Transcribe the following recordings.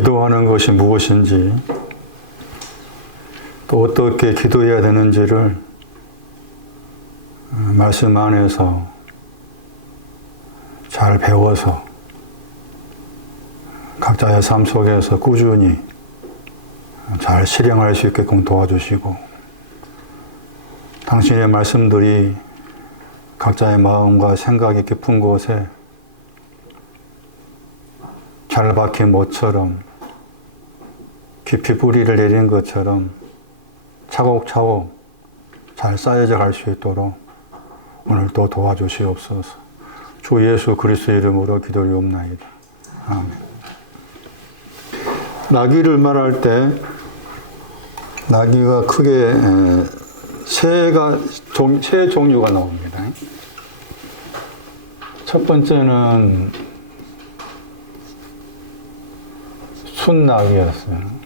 기도하는 것이 무엇인지, 또 어떻게 기도해야 되는지를 말씀 안에서 잘 배워서 각자의 삶 속에서 꾸준히 잘 실행할 수 있게끔 도와주시고, 당신의 말씀들이 각자의 마음과 생각이 깊은 곳에 잘 박힌 못처럼 깊이 뿌리를 내린 것처럼 차곡차곡 잘 쌓여져 갈 수 있도록 오늘도 도와주시옵소서. 주 예수 그리스도의 이름으로 기도리옵나이다. 아멘. 나귀를 말할 때 나귀가 크게 세 종류가 나옵니다. 첫 번째는 순나귀였어요.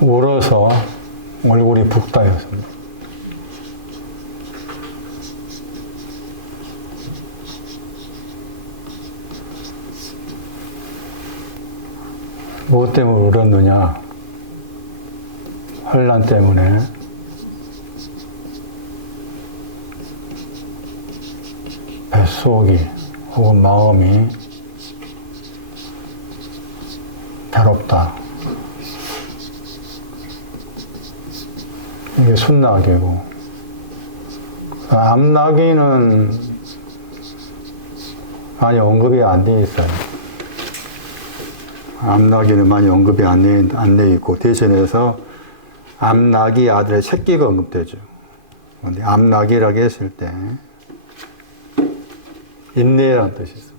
울어서 얼굴이 붓다였습니다. 무엇 때문에 울었느냐? 환난 때문에. 뱃속이 혹은 마음이 괴롭다. 이게 순나귀고, 암나귀는 많이 언급이 안 돼 있어요. 암나귀는 많이 언급이 안 돼 있고, 대신해서 암나귀 아들의 새끼가 언급되죠. 그런데 암나귀라고 했을 때 인내라는 뜻이 있어요.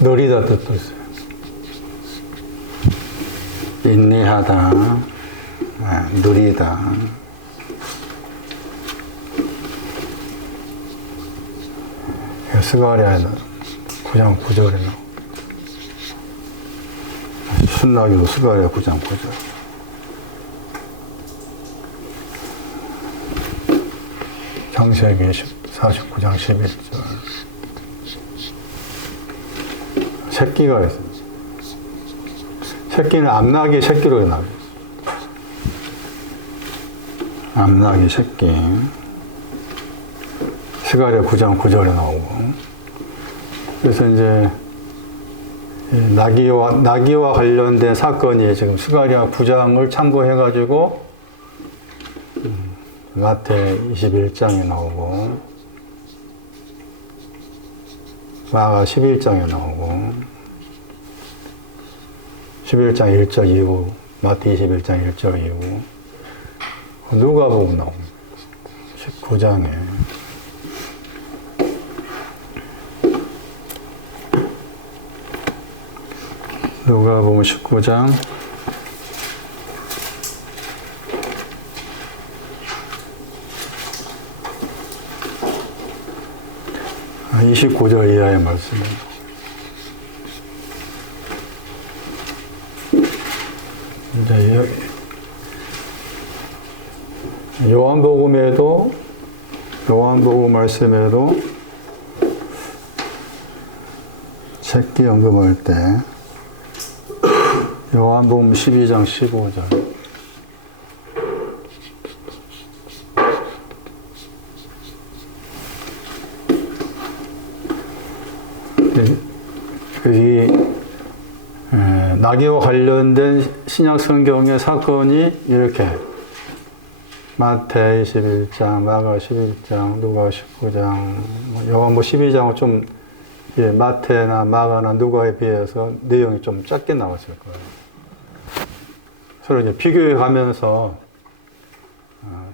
느리다 뜻도 있어요. 인내하다, 느리다. 스가랴 9장 9절에 순나귀도 스가랴 9장 9절. 창세기 49장 11절. 새끼가 있습니다. 새끼는 암나귀 새끼로 나와요. 암나귀 새끼. 스가랴 9장 9절에 나오고. 그래서 이제 나귀와 관련된 사건이 지금 스가랴 9장을 참고해가지고 마태 21장에 나오고, 마가 11장에 나오고, 11장 1절 이후, 마태 21장 1절 이후, 누가복음 나옵니다. 19장에. 누가복음 19장 29절 이하의 말씀입니다. 이제 요한복음 말씀에도 새끼 언급할 때 요한복음 12장 15절. 나귀와 관련된 신약 성경의 사건이 이렇게 마태 21장, 마가 11장, 누가 19장, 요한 12장은 좀 마태나 마가나 누가에 비해서 내용이 좀 작게 나왔을 거예요. 서로 이제 비교해 가면서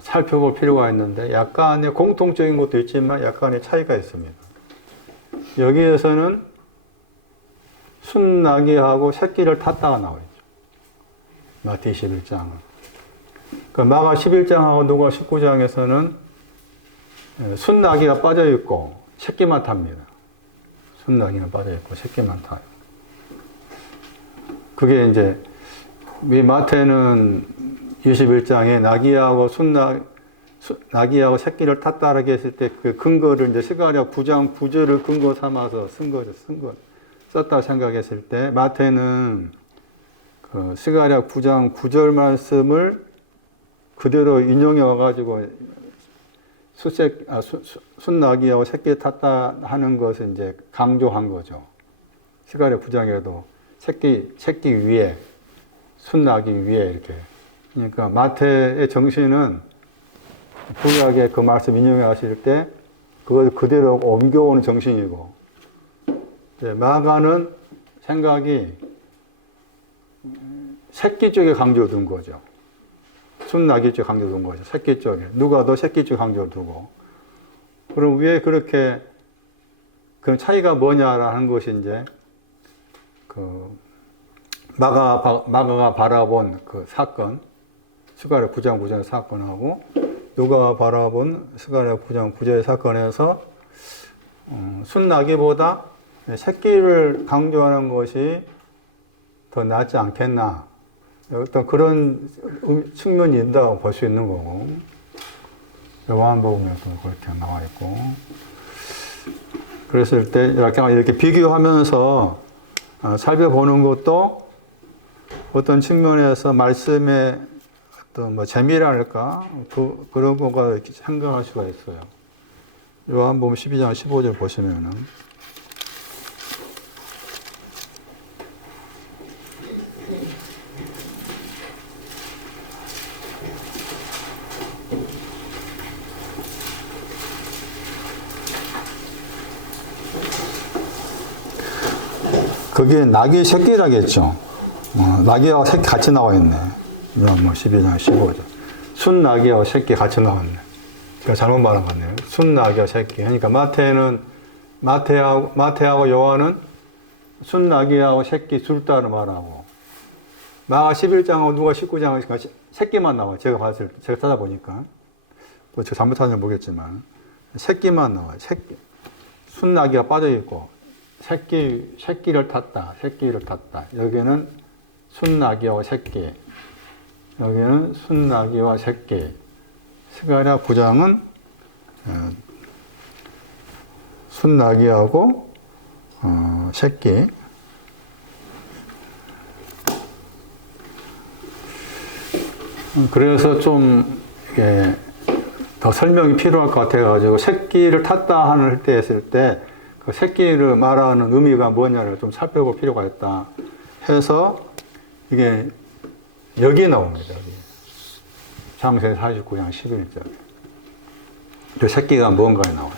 살펴볼 필요가 있는데 약간의 공통적인 것도 있지만 약간의 차이가 있습니다. 여기에서는 순나귀하고 새끼를 탔다가 나와 있죠. 마태 21장은. 그 마가 11장하고 누가 19장에서는 순나귀가 빠져 있고 새끼만 탑니다. 순나귀가 빠져 있고 새끼만 타요. 그게 이제 이 마태는 21장에 나귀하고 새끼를 탔다라고 했을 때 그 근거를 이제 스가랴 9장 9절을 근거 삼아서 썼다 생각했을 때 마태는 그 스가랴 9장 9절 말씀을 그대로 인용해 와가지고 순나귀하고 새끼 탔다 하는 것을 이제 강조한 거죠. 스가랴 9장에도 새끼 위에 순나귀 위에 이렇게. 그러니까 마태의 정신은 구약의 그 말씀 인용해 하실 때 그걸 그대로 옮겨오는 정신이고, 마가는 생각이 새끼 쪽에 강조둔 거죠. 순나귀 쪽에 강조둔 거죠. 새끼 쪽에. 누가도 새끼 쪽에 강조를 두고. 그럼 왜 그렇게, 그 차이가 뭐냐라는 것이 이제, 마가가 바라본 그 사건, 스가랴 9장 9절의 사건하고, 누가가 바라본 스가랴 9장 9절의 사건에서, 순나귀보다 새끼를 강조하는 것이 더 낫지 않겠나. 어떤 그런 측면이 있다고 볼 수 있는 거고, 요한복음에도 그렇게 나와 있고, 그랬을 때 이렇게 비교하면서 살펴보는 것도 어떤 측면에서 말씀의 어떤 뭐 재미랄까 그런 거가 이렇게 생각할 수가 있어요. 요한복음 12장 15절 보시면은. 그게 낙의 새끼라겠죠. 낙이하고 새끼 같이 나와 있네. 뭐 12장 15절. 순낙이하고 새끼 같이 나왔네. 제가 잘못 말한 것 같네요. 순낙이하고 새끼. 그러니까 마태하고 요한은 순낙이하고 새끼 둘 다를 말하고, 마가 11장하고 누가 19장은 새끼만 나와요. 제가 찾아보니까. 뭐 제가 잘못 찾는지 모르겠지만. 새끼만 나와요. 새끼. 순낙이가 빠져있고, 새끼를 탔다. 여기는 순나귀와 새끼. 여기는 순나귀와 새끼. 스가랴 9장은 순나귀하고 새끼. 그래서 좀 이게 더 설명이 필요할 것 같아가지고 새끼를 탔다 할 때 했을 때 그 새끼를 말하는 의미가 뭐냐를 좀 살펴볼 필요가 있다 해서 이게 여기에 나옵니다. 여기. 창세기 49장 11절. 그 새끼가 뭔가에 나와요.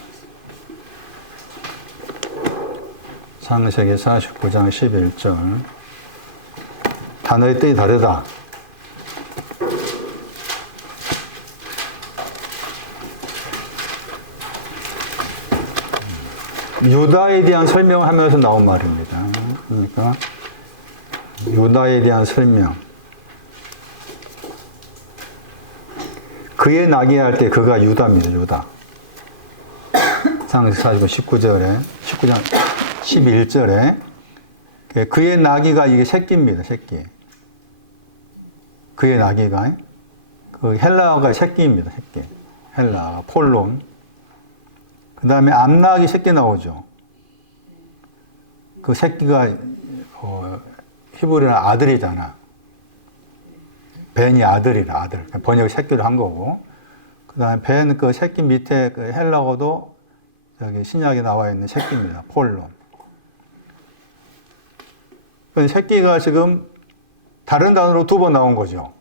창세기 49장 11절. 단어의 뜻이 다르다. 유다에 대한 설명을 하면서 나온 말입니다. 그러니까 유다에 대한 설명. 그의 나귀 할 때 그가 유다입니다. 유다. 창세기 19장 11절에 그의 나귀가 이게 새끼입니다. 새끼. 그의 나귀가 그 헬라어가 새끼입니다. 새끼. 헬라어 폴론. 그 다음에 암낙이 새끼 나오죠. 그 새끼가 히브리는 아들이잖아. 벤이 아들이라 아들. 번역 새끼로 한 거고. 그 다음에 벤 그 새끼 밑에 그 헬라어도 여기 신약에 나와 있는 새끼입니다. 폴론. 새끼가 지금 다른 단어로 2번 나온 거죠.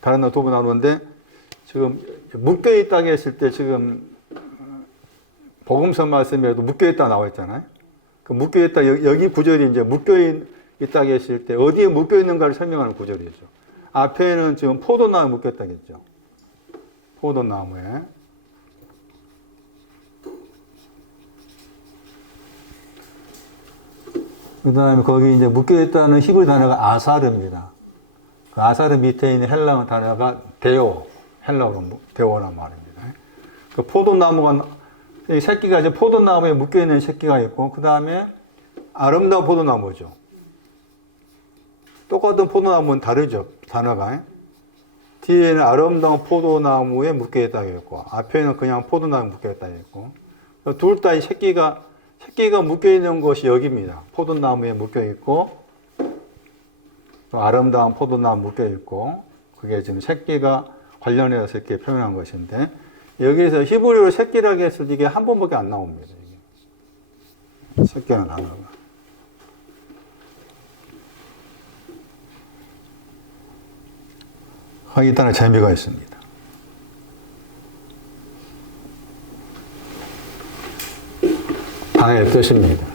다른 단어로 2번 나오는데 지금 묶여있다고 했을 때 지금 복음서 말씀에도 묶여있다 나와 있잖아요. 그 묶여있다, 여기 구절이 이제 묶여있다고 했을 때 어디에 묶여있는가를 설명하는 구절이죠. 앞에는 지금 포도나무에 묶였다겠죠. 포도나무에. 그 다음에 거기 이제 묶여있다는 히브리 단어가 아사르입니다. 그 아사르 밑에 있는 헬라어 단어가 데오, 헬라어로 데오란 말입니다. 그 포도나무가 이 새끼가 이제 포도나무에 묶여있는 새끼가 있고, 그 다음에 아름다운 포도나무죠. 똑같은 포도나무는 다르죠. 단어가. 뒤에는 아름다운 포도나무에 묶여있다 했고, 앞에는 그냥 포도나무에 묶여있다 했고, 둘 다 새끼가 묶여있는 것이 여기입니다. 포도나무에 묶여있고, 또 아름다운 포도나무 묶여있고, 그게 지금 새끼가 관련해서 이렇게 표현한 것인데, 여기서 히브리어로 새끼라고 했을 때 이게 한 번밖에 안 나옵니다. 이게. 새끼라는 단어가. 거기에 따라 재미가 있습니다. 단어의 뜻입니다.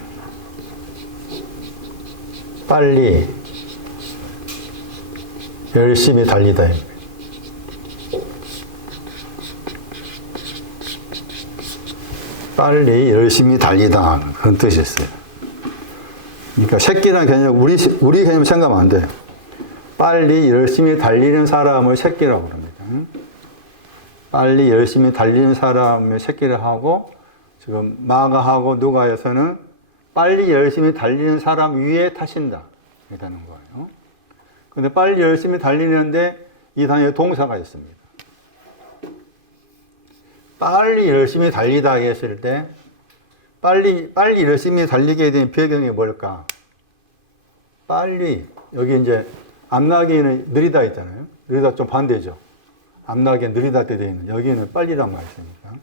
빨리, 열심히 달리다. 빨리, 열심히 달리다. 그런 뜻이 있어요. 그러니까 새끼라는 개념, 우리 개념 생각하면 안 돼요. 빨리 열심히 달리는 사람을 새끼라고 합니다. 빨리 열심히 달리는 사람을 새끼를 하고, 지금 마가하고 누가에서는 빨리 열심히 달리는 사람 위에 타신다. 이라는 거예요. 근데 빨리 열심히 달리는데 이 단어에 동사가 있습니다. 빨리 열심히 달리다 했을 때, 빨리 열심히 달리게 된 배경이 뭘까? 빨리, 여기 이제 앞나기는 느리다 있잖아요. 느리다 좀 반대죠. 앞나기는 느리다 때 되어 있는, 여기는 빨리란 말이 있으니까.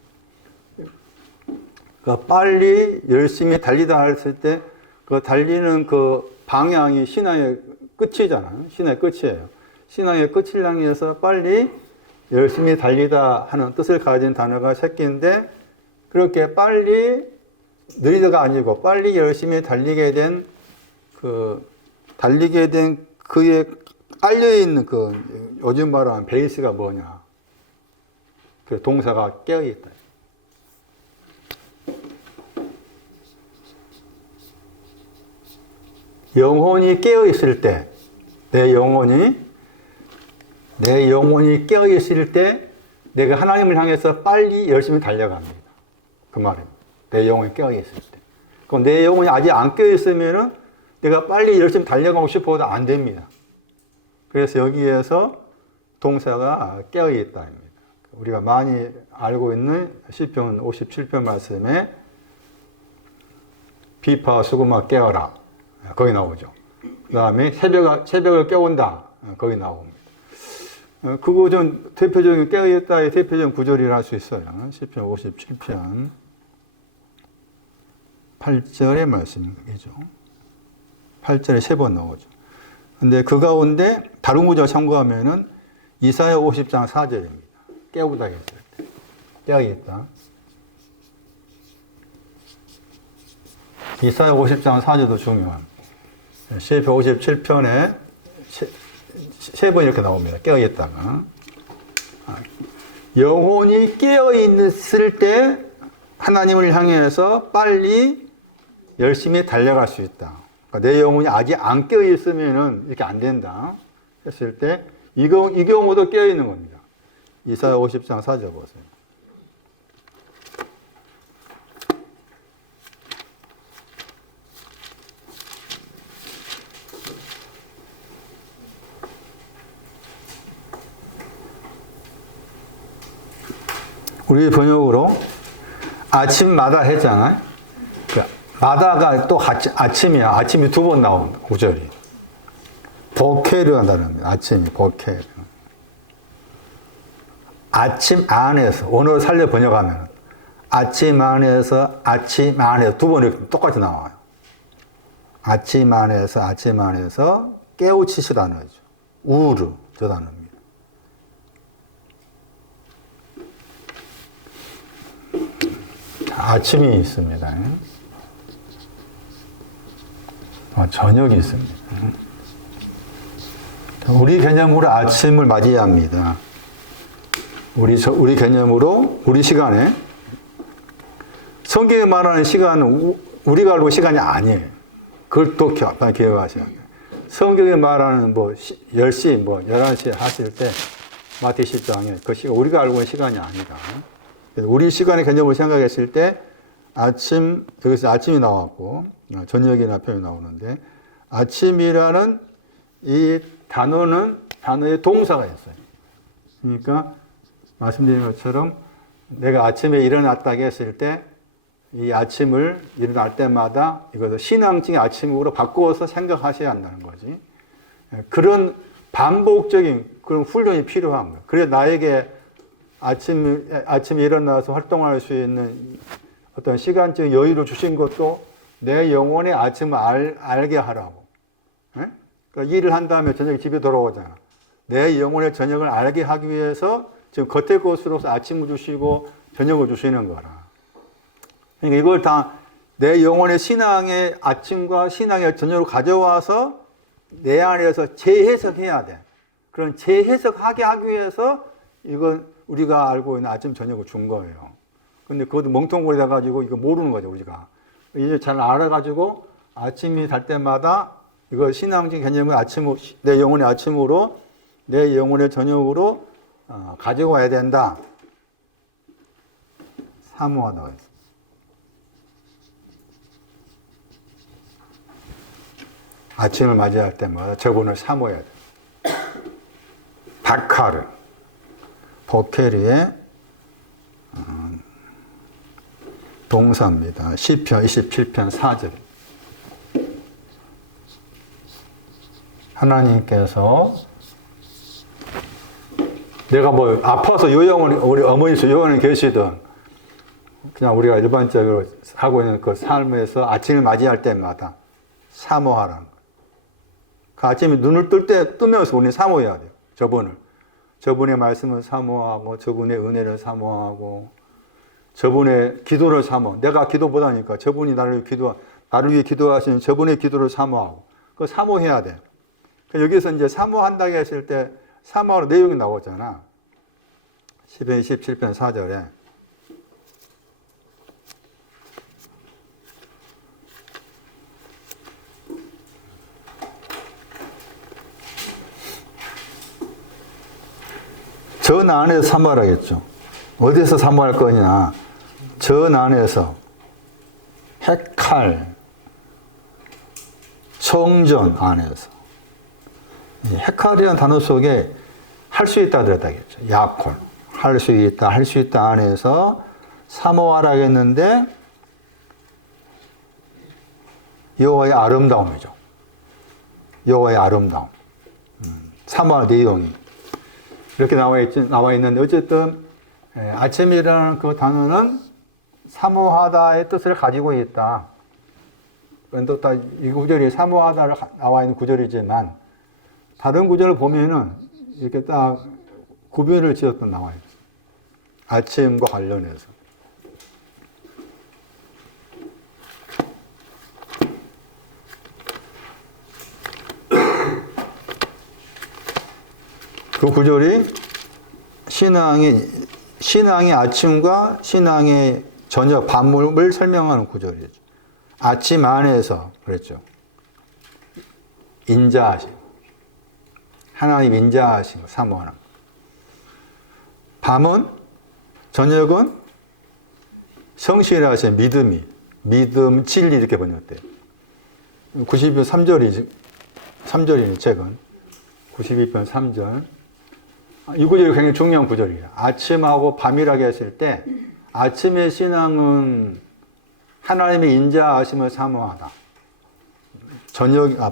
그 빨리 열심히 달리다 했을 때, 그 달리는 그 방향이 신앙의 끝이잖아요. 신앙의 끝이에요. 신앙의 끝을 향해서 빨리 열심히 달리다 하는 뜻을 가진 단어가 새끼인데, 그렇게 빨리 느리다가 아니고 빨리 열심히 달리게 된 그에 깔려있는 요즘 말하는 베이스가 뭐냐. 그 동사가 깨어있다. 영혼이 깨어있을 때, 내 영혼이 깨어있을 때, 내가 하나님을 향해서 빨리 열심히 달려갑니다. 그 말입니다. 내 영혼이 깨어있을 때. 그럼 내 영혼이 아직 안 깨어있으면은 내가 빨리 열심히 달려가고 싶어도 안 됩니다. 그래서 여기에서 동사가 깨어있다입니다. 우리가 많이 알고 있는 시편 57편 말씀에 비파와 수금아 깨어라. 거기 나오죠. 그 다음에 새벽을 깨운다. 거기 나옵니다. 그거 좀 대표적인 깨어있다의 대표적인 구절이라 할 수 있어요. 시편 57편 8절의 말씀이죠. 8절에 3번 나오죠. 근데 그 가운데 다른 구절 참고하면은 이사야 50장 4절입니다. 깨우다 했을 때. 깨어있다. 이사야 50장 4절도 중요합니다. 시편 57편에 3번 이렇게 나옵니다. 깨어있다가. 영혼이 깨어있을 때 하나님을 향해서 빨리 열심히 달려갈 수 있다. 그러니까 내 영혼이 아직 안 깨어있으면은 이렇게 안 된다. 했을 때 이 경우도 깨어있는 겁니다. 이사야 50장 4절 보세요. 우리 번역으로 아침마다 했잖아요. 마다가 또 아침이야. 아침이 2번 나온 구절이. 보케르 한다는 아침이 보케르. 아침 안에서 원어로 살려 번역하면 아침 안에서 2번 이렇게 똑같이 나와요. 아침 안에서 깨우치시 단어죠. 우르 저 단어입니다. 아침이 있습니다. 저녁이 있습니다. 우리 개념으로 아침을 맞이합니다. 우리 개념으로 우리 시간에 성경에 말하는 시간은 우리가 알고 시간이 아니에요. 그걸 또 기억하셔야 돼요. 성경에 말하는 10시, 11시 하실 때 마태 10장에 그 시간 우리가 알고 있는 시간이 아니다. 우리 시간의 개념을 생각했을 때 여기서 아침이 나왔고 저녁이나 표현이 나오는데 아침이라는 이 단어의 동사가 있어요. 그러니까 말씀드린 것처럼 내가 아침에 일어났다고 했을 때 이 아침을 일어날 때마다 이것을 신앙적인 아침으로 바꾸어서 생각하셔야 한다는 거지. 그런 반복적인 그런 훈련이 필요한 거예요. 그래 나에게 아침에 일어나서 활동할 수 있는 어떤 시간적 여유를 주신 것도 내 영혼의 아침을 알게 하라고. 그러니까 일을 한 다음에 저녁에 집에 돌아오잖아. 내 영혼의 저녁을 알게 하기 위해서 지금 겉의 것으로서 아침을 주시고 저녁을 주시는 거라. 그러니까 이걸 다 내 영혼의 신앙의 아침과 신앙의 저녁을 가져와서 내 안에서 재해석해야 돼. 그런 재해석하게 하기 위해서 이건 우리가 알고 있는 아침 저녁을 준 거예요. 근데 그것도 멍텅구리 돼가지고 이거 모르는 거죠, 우리가. 이제 잘 알아가지고 아침이 될 때마다 이거 신앙적인 개념을 내 영혼의 아침으로, 내 영혼의 저녁으로 가지고 와야 된다. 사모하다고 했어. 아침을 맞이할 때마다 저분을 사모해야 돼. 바카르, 보케르의 동사입니다. 시편 27편 4절. 하나님께서 내가 뭐 아파서 요양원, 우리 어머니서 요양원에 계시든 그냥 우리가 일반적으로 하고 있는 그 삶에서 아침을 맞이할 때마다 사모하라는 거예요. 그 아침에 눈을 뜨면서 우리는 사모해야 돼요. 저분의 말씀을 사모하고, 저분의 은혜를 사모하고, 저분의 기도를 사모. 내가 기도보다니까 저분이 나를 위해 기도하시는 저분의 기도를 사모하고, 그거 사모해야 돼. 여기서 이제 사모한다고 했을 때 사모하는 내용이 나오잖아. 시편 27편 4절에. 전 안에서 사모하라겠죠. 어디서 사모할 거냐. 전 안에서 헤칼, 성전 안에서. 헤칼이라는 단어 속에 할 수 있다 들었다겠죠. 야콜, 할 수 있다 안에서 사모하라 했는데 여호와의 아름다움이죠. 여호와의 아름다움. 사모할 내용이. 이렇게 나와 있는데 어쨌든 아침이라는 그 단어는 사모하다의 뜻을 가지고 있다. 그런데 이 구절이 사모하다를 나와 있는 구절이지만 다른 구절을 보면은 이렇게 딱 구별을 지어서 나와요. 아침과 관련해서. 그 구절이 신앙의 아침과 신앙의 저녁, 밤을 설명하는 구절이죠. 아침 안에서, 그랬죠. 인자하심. 하나님 인자하심, 사모하는. 밤은, 저녁은 성실하신 믿음, 진리 이렇게 번역돼요. 92편 3절이니 책은. 92편 3절. 이 구절이 굉장히 중요한 구절이에요. 아침하고 밤이라고 했을 때 아침의 신앙은 하나님의 인자하심을 사모하다.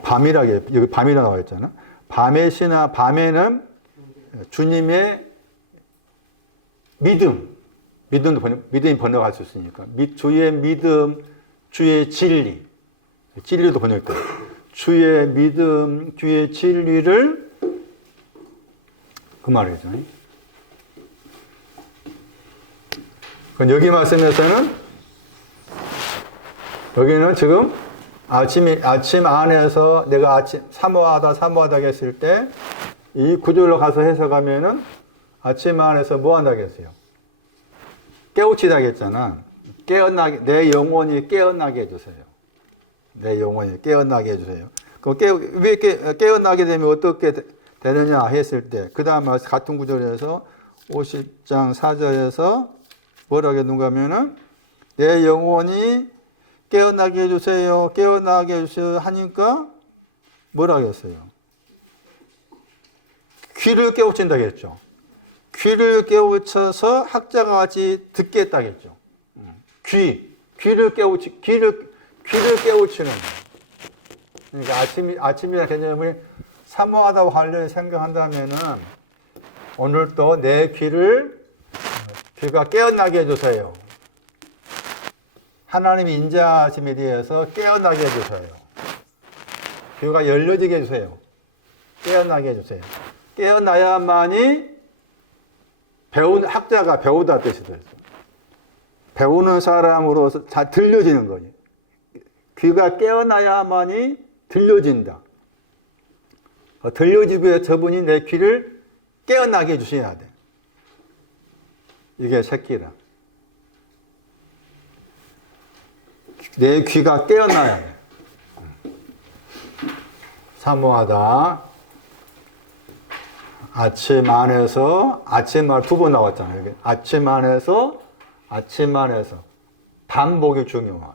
밤이라고 여기 밤이라 나와 있잖아. 밤에는 주님의 믿음이 번역할 수 있으니까 주의 믿음, 주의 진리도 번역돼요. 주의 믿음, 주의 진리를 그 말이죠. 그럼 여기 말씀에서는 여기는 지금 아침 안에서 내가 사모하다 했을 때 이 구절로 가서 해석하면은 아침 안에서 뭐 한다고 했어요? 깨우치다 했잖아. 내 영혼이 깨어나게 해주세요. 내 영혼이 깨어나게 해주세요. 왜 깨어나게 되면 어떻게 되느냐 했을 때, 그 다음 같은 구절에서 50장 4절에서 뭐라고 했는가 하면은, 내 영혼이 깨어나게 해주세요. 깨어나게 해주세요. 하니까 뭐라고 했어요? 귀를 깨우친다고 했죠. 귀를 깨우쳐서 학자가 같이 듣게 했다고 했죠. 귀를 깨우치는. 그러니까 아침이라는 개념을 사모하다고 관련해 생각한다면은 오늘 또 내 귀가 깨어나게 해주세요. 하나님의 인자하심에 대해서 깨어나게 해주세요. 귀가 열려지게 해주세요. 깨어나게 해주세요. 깨어나야만이 학자가 배우다 뜻이 들어요. 배우는 사람으로서 잘 들려지는 거지. 귀가 깨어나야만이 들려진다. 들려지기 위해 저분이 내 귀를 깨어나게 해주셔야 돼. 이게 새끼라. 내 귀가 깨어나야 돼. 사모하다. 아침 안에서, 아침 말 두 번 나왔잖아요. 아침 안에서 반복이 중요하고,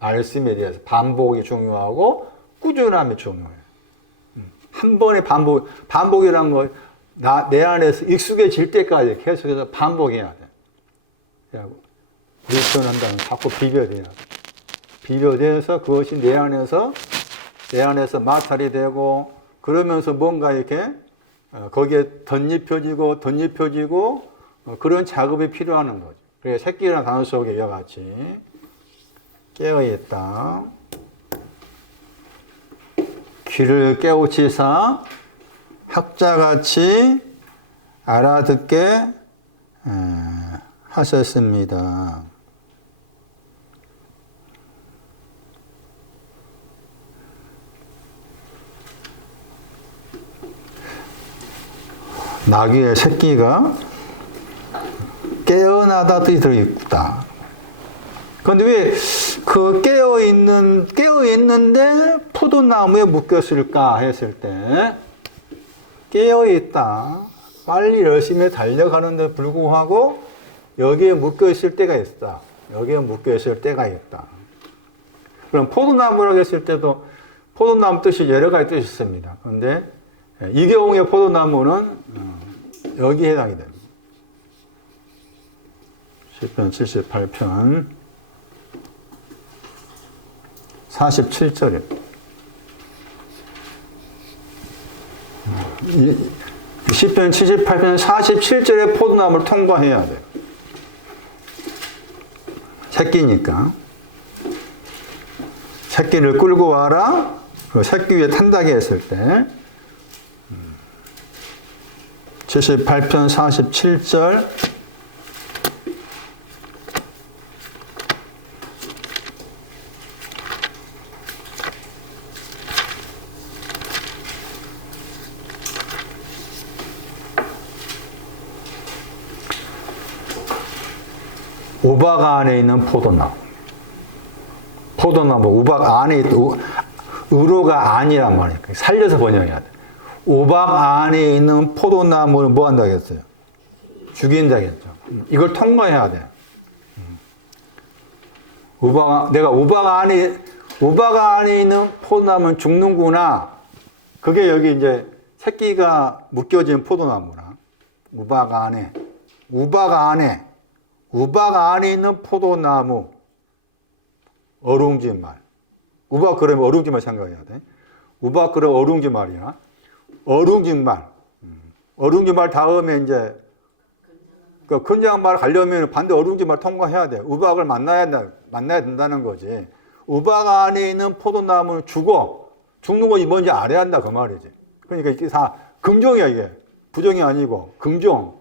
말씀에 대해서 반복이 중요하고, 꾸준함이 중요해요. 한 번에 반복이라는 거, 내 안에서 익숙해질 때까지 계속해서 반복해야 돼. 리턴한다면 자꾸 비벼대야 돼. 비벼대서 그것이 내 안에서 마찰이 되고, 그러면서 뭔가 이렇게 거기에 덧입혀지고 그런 작업이 필요한 거죠. 그래서 새끼라는 단어 속에 이와 같이 깨어있다. 귀를 깨우치사 학자같이 알아듣게 하셨습니다. 나귀의 새끼가 깨어나다 뜻이 들어있다. 그런데 왜 그 깨어있는데 포도나무에 묶였을까 했을 때, 깨어있다. 빨리 열심히 달려가는데 불구하고 여기에 묶여있을 때가 있다. 여기에 묶여있을 때가 있다. 그럼 포도나무라고 했을 때도 포도나무 뜻이 여러 가지 뜻이 있습니다. 그런데 이 경우의 포도나무는 여기에 해당이 됩니다. 시편 78편 47절입니다. 시편 78편 47절에 포도나무를 통과해야 돼요. 새끼니까. 새끼를 끌고 와라. 그 새끼 위에 탄다게 했을 때 78편 47절 우박 안에 있는 포도나무. 우박 안에 의로가 아니란 말이에요. 살려서 번역해야 돼. 우박 안에 있는 포도나무를 뭐 한다고 했어요? 죽인다겠죠. 이걸 통과해야 돼. 내가 우박 안에 있는 포도나무는 죽는구나. 그게 여기 이제 새끼가 묶여진 포도나무라. 우박 안에 있는 포도나무. 어룽지말. 우박 그러면 어룽지말 생각해야 돼. 우박 그러면 어룽지말이야. 어룽지말 다음에 이제 그 근장말 가려면 반대 어룽지말 통과해야 돼. 우박을 만나야 된다는 거지. 우박 안에 있는 포도나무는 죽는 것이 뭔지 알아야 한다 그 말이지. 그러니까 이게 다 긍정이야 이게. 부정이 아니고 긍정.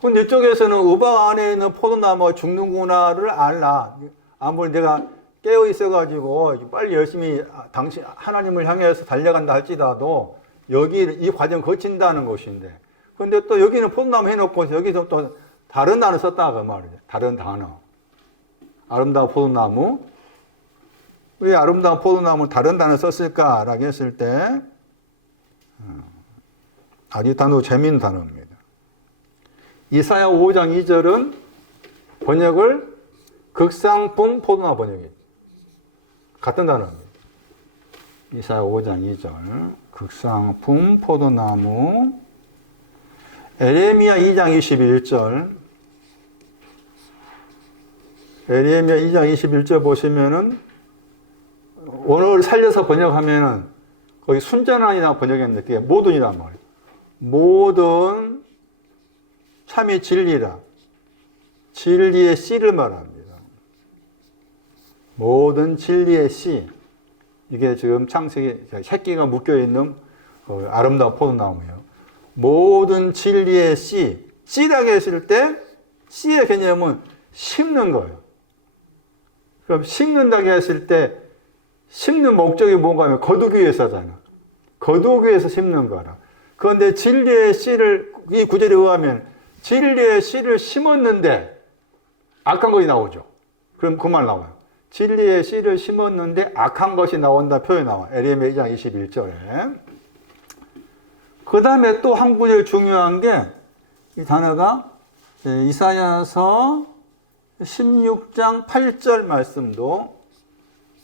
근데 이쪽에서는 우박 안에 있는 포도나무가 죽는구나를 알라. 아무리 내가 깨어 있어가지고 빨리 열심히 당신 하나님을 향해서 달려간다 할지라도 이 과정 거친다는 것인데, 근데 또 여기는 포도나무 해놓고 여기서 또 다른 단어 썼다 그 말이죠. 다른 단어. 아름다운 포도나무. 왜 아름다운 포도나무 다른 단어 썼을까라고 했을 때 아주 단어 재미있는 단어입니다. 이사야 5장 2절은 번역을 극상품 포도나무 번역이에요. 같은 단어입니다. 이사야 5장 2절. 극상품 포도나무. 에레미야 2장 21절. 에레미야 2장 21절 보시면은 원어를 살려서 번역하면은 거기 순전한이라고 번역했는데 그게 모든이란 말이에요. 모든 참이 진리라. 진리의 씨를 말합니다. 모든 진리의 씨. 이게 지금 창세기 새끼가 묶여있는 아름다운 포도나무예요. 모든 진리의 씨. 씨라고 했을 때 씨의 개념은 심는 거예요. 그럼 심는다고 했을 때 심는 목적이 뭔가 하면 거두기 위해서잖아. 거두기 위해서 심는 거라. 그런데 진리의 씨를 이 구절에 의하면 진리의 씨를 심었는데 악한 것이 나오죠. 그럼 그 말 나와요. 진리의 씨를 심었는데 악한 것이 나온다 표현이 나와요. 에레미야 2장 21절에. 그 다음에 또 한 구절 중요한 게 이 단어가 이사야서 16장 8절 말씀도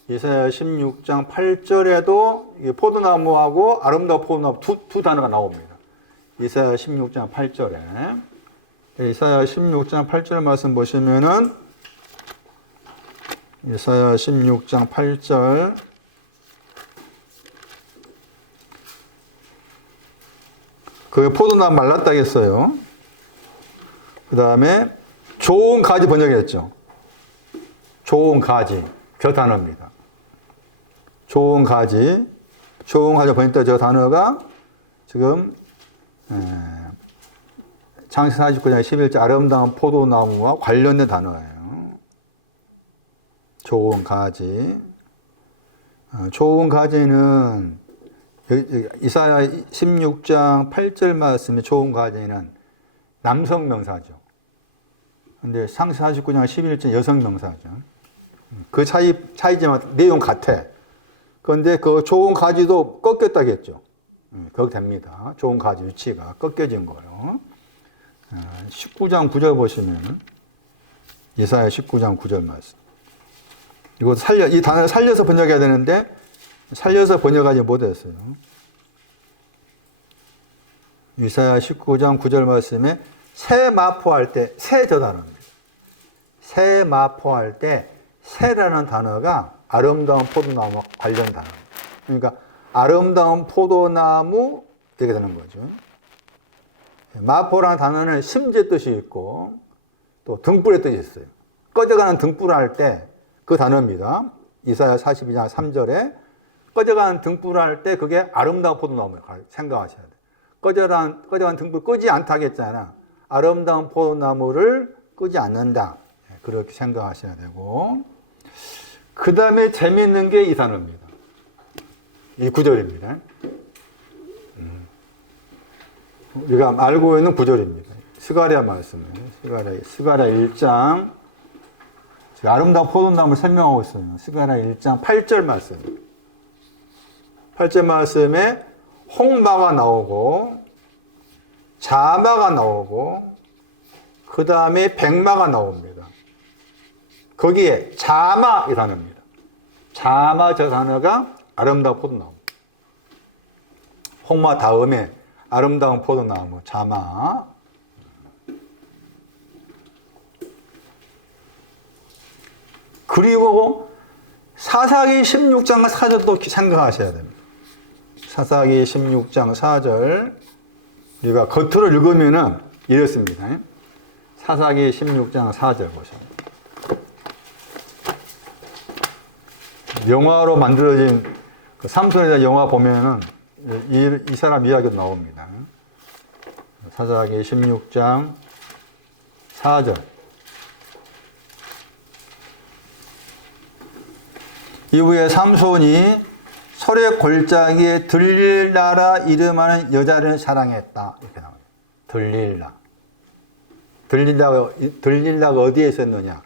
이사야 16장 8절에도 포도나무하고 아름다운 포도나무 두 단어가 나옵니다. 이사야 16장 8절에. 이사야 16장 8절 말씀 보시면은 이사야 16장 8절 그 포도나무 말랐다 했어요. 그 다음에 좋은 가지 번역했죠. 좋은 가지 저 단어입니다. 좋은 가지 번역했다 저 단어가 지금 창세기 49장 11절 아름다운 포도나무와 관련된 단어예요. 좋은 가지. 좋은 가지는 이사야 16장 8절 말씀에 좋은 가지는 남성 명사죠. 근데 창세기 49장 11절 여성 명사죠. 그 차이지만 내용 같아. 그런데 그 좋은 가지도 꺾였다겠죠. 그렇게 됩니다. 좋은 가지 위치가 꺾여진 거예요. 19장 9절 보시면 이사야 19장 9절 말씀. 이거 이 단어를 살려서 번역해야 되는데 살려서 번역하지 못했어요. 이사야 19장 9절 말씀에 새 마포할 때 새 저 단어입니다. 새 마포할 때 새라는 단어가 아름다운 포도나무와 관련 단어입니다. 그러니까 아름다운 포도나무 이렇게 되는 거죠. 마포라는 단어는 심지의 뜻이 있고 또 등불의 뜻이 있어요. 꺼져가는 등불을 할 때 그 단어입니다. 이사야 42장 3절에 꺼져가는 등불을 할 때 그게 아름다운 포도나무를 생각하셔야 돼요. 꺼져가는 등불 끄지 않다 하겠잖아. 아름다운 포도나무를 끄지 않는다. 그렇게 생각하셔야 되고 그 다음에 재미있는 게 이 단어입니다. 이 구절입니다. 우리가 알고 있는 구절입니다. 스가랴 말씀이에요. 스가랴 1장 아름다운 포도나무를 설명하고 있어요. 스가랴 1장 8절 말씀. 8절 말씀에 홍마가 나오고 자마가 나오고 그 다음에 백마가 나옵니다. 거기에 자마 이 단어입니다. 자마 저 단어가 아름다운 포도나무. 홍마 다음에 아름다운 포도나무 자마. 그리고 사사기 16장 4절도 생각하셔야 됩니다. 사사기 16장 4절 우리가 겉으로 읽으면은 이렇습니다. 사사기 16장 4절 보세요. 영화로 만들어진 그 삼손에 대한 영화 보면은 이 사람 이야기도 나옵니다. 사사기 16장 4절. 이후에 삼손이 솔의 골짜기에 들릴라라 이름하는 여자를 사랑했다. 이렇게 나와요. 들릴라가 어디에 있었느냐?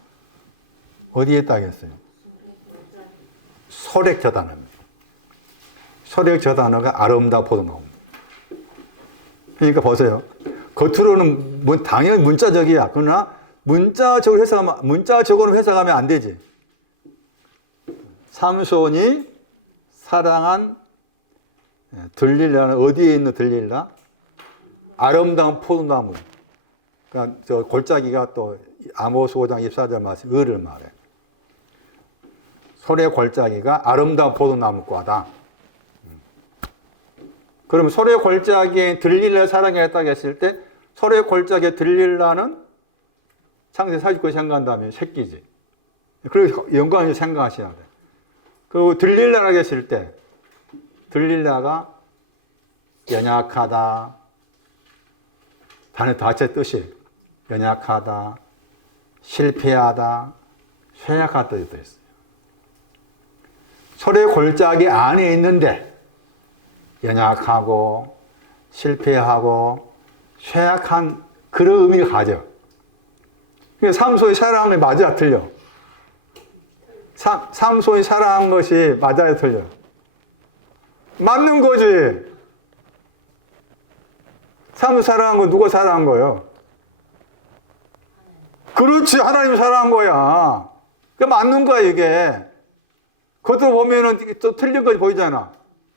어디에 있다고 했어요? 솔의 저 단어입니다. 솔의 저 단어가 아름다운 포도나무입니다. 그러니까 보세요. 겉으로는 당연히 문자적이야. 그러나 문자적으로 해석하면 안 되지. 삼손이 사랑한 들릴라는 어디에 있는 들릴라? 아름다운 포도나무. 그러니까 저 골짜기가 또 아모스 5장 24절 말씀 을을 말해. 소래 골짜기가 아름다운 포도나무과다. 그러면 소래 골짜기에 들릴라 사랑했다고 했을 때 소래 골짜기에 들릴라는 창세기 49에 생각한다면 새끼지. 그래서 연관을 생각하셔야 돼. 그리고 들릴라라고 했을 때 들릴라가 연약하다. 단어 자체 뜻이 연약하다, 실패하다, 쇠약하다 뜻이 있어요. 소래 골짜기 안에 있는데 연약하고 실패하고 쇠약한 그런 의미를 가져. 그러니까 삼손이 사랑한 게 맞아 틀려? 삼손이 사랑한 것이 맞아요 틀려? 맞는 거지. 삼손 사랑한 건 누가 사랑한 거예요? 그렇지, 하나님 사랑한 거야. 그 맞는 거야 이게. 그것도 보면은 또 틀린 거 보이잖아.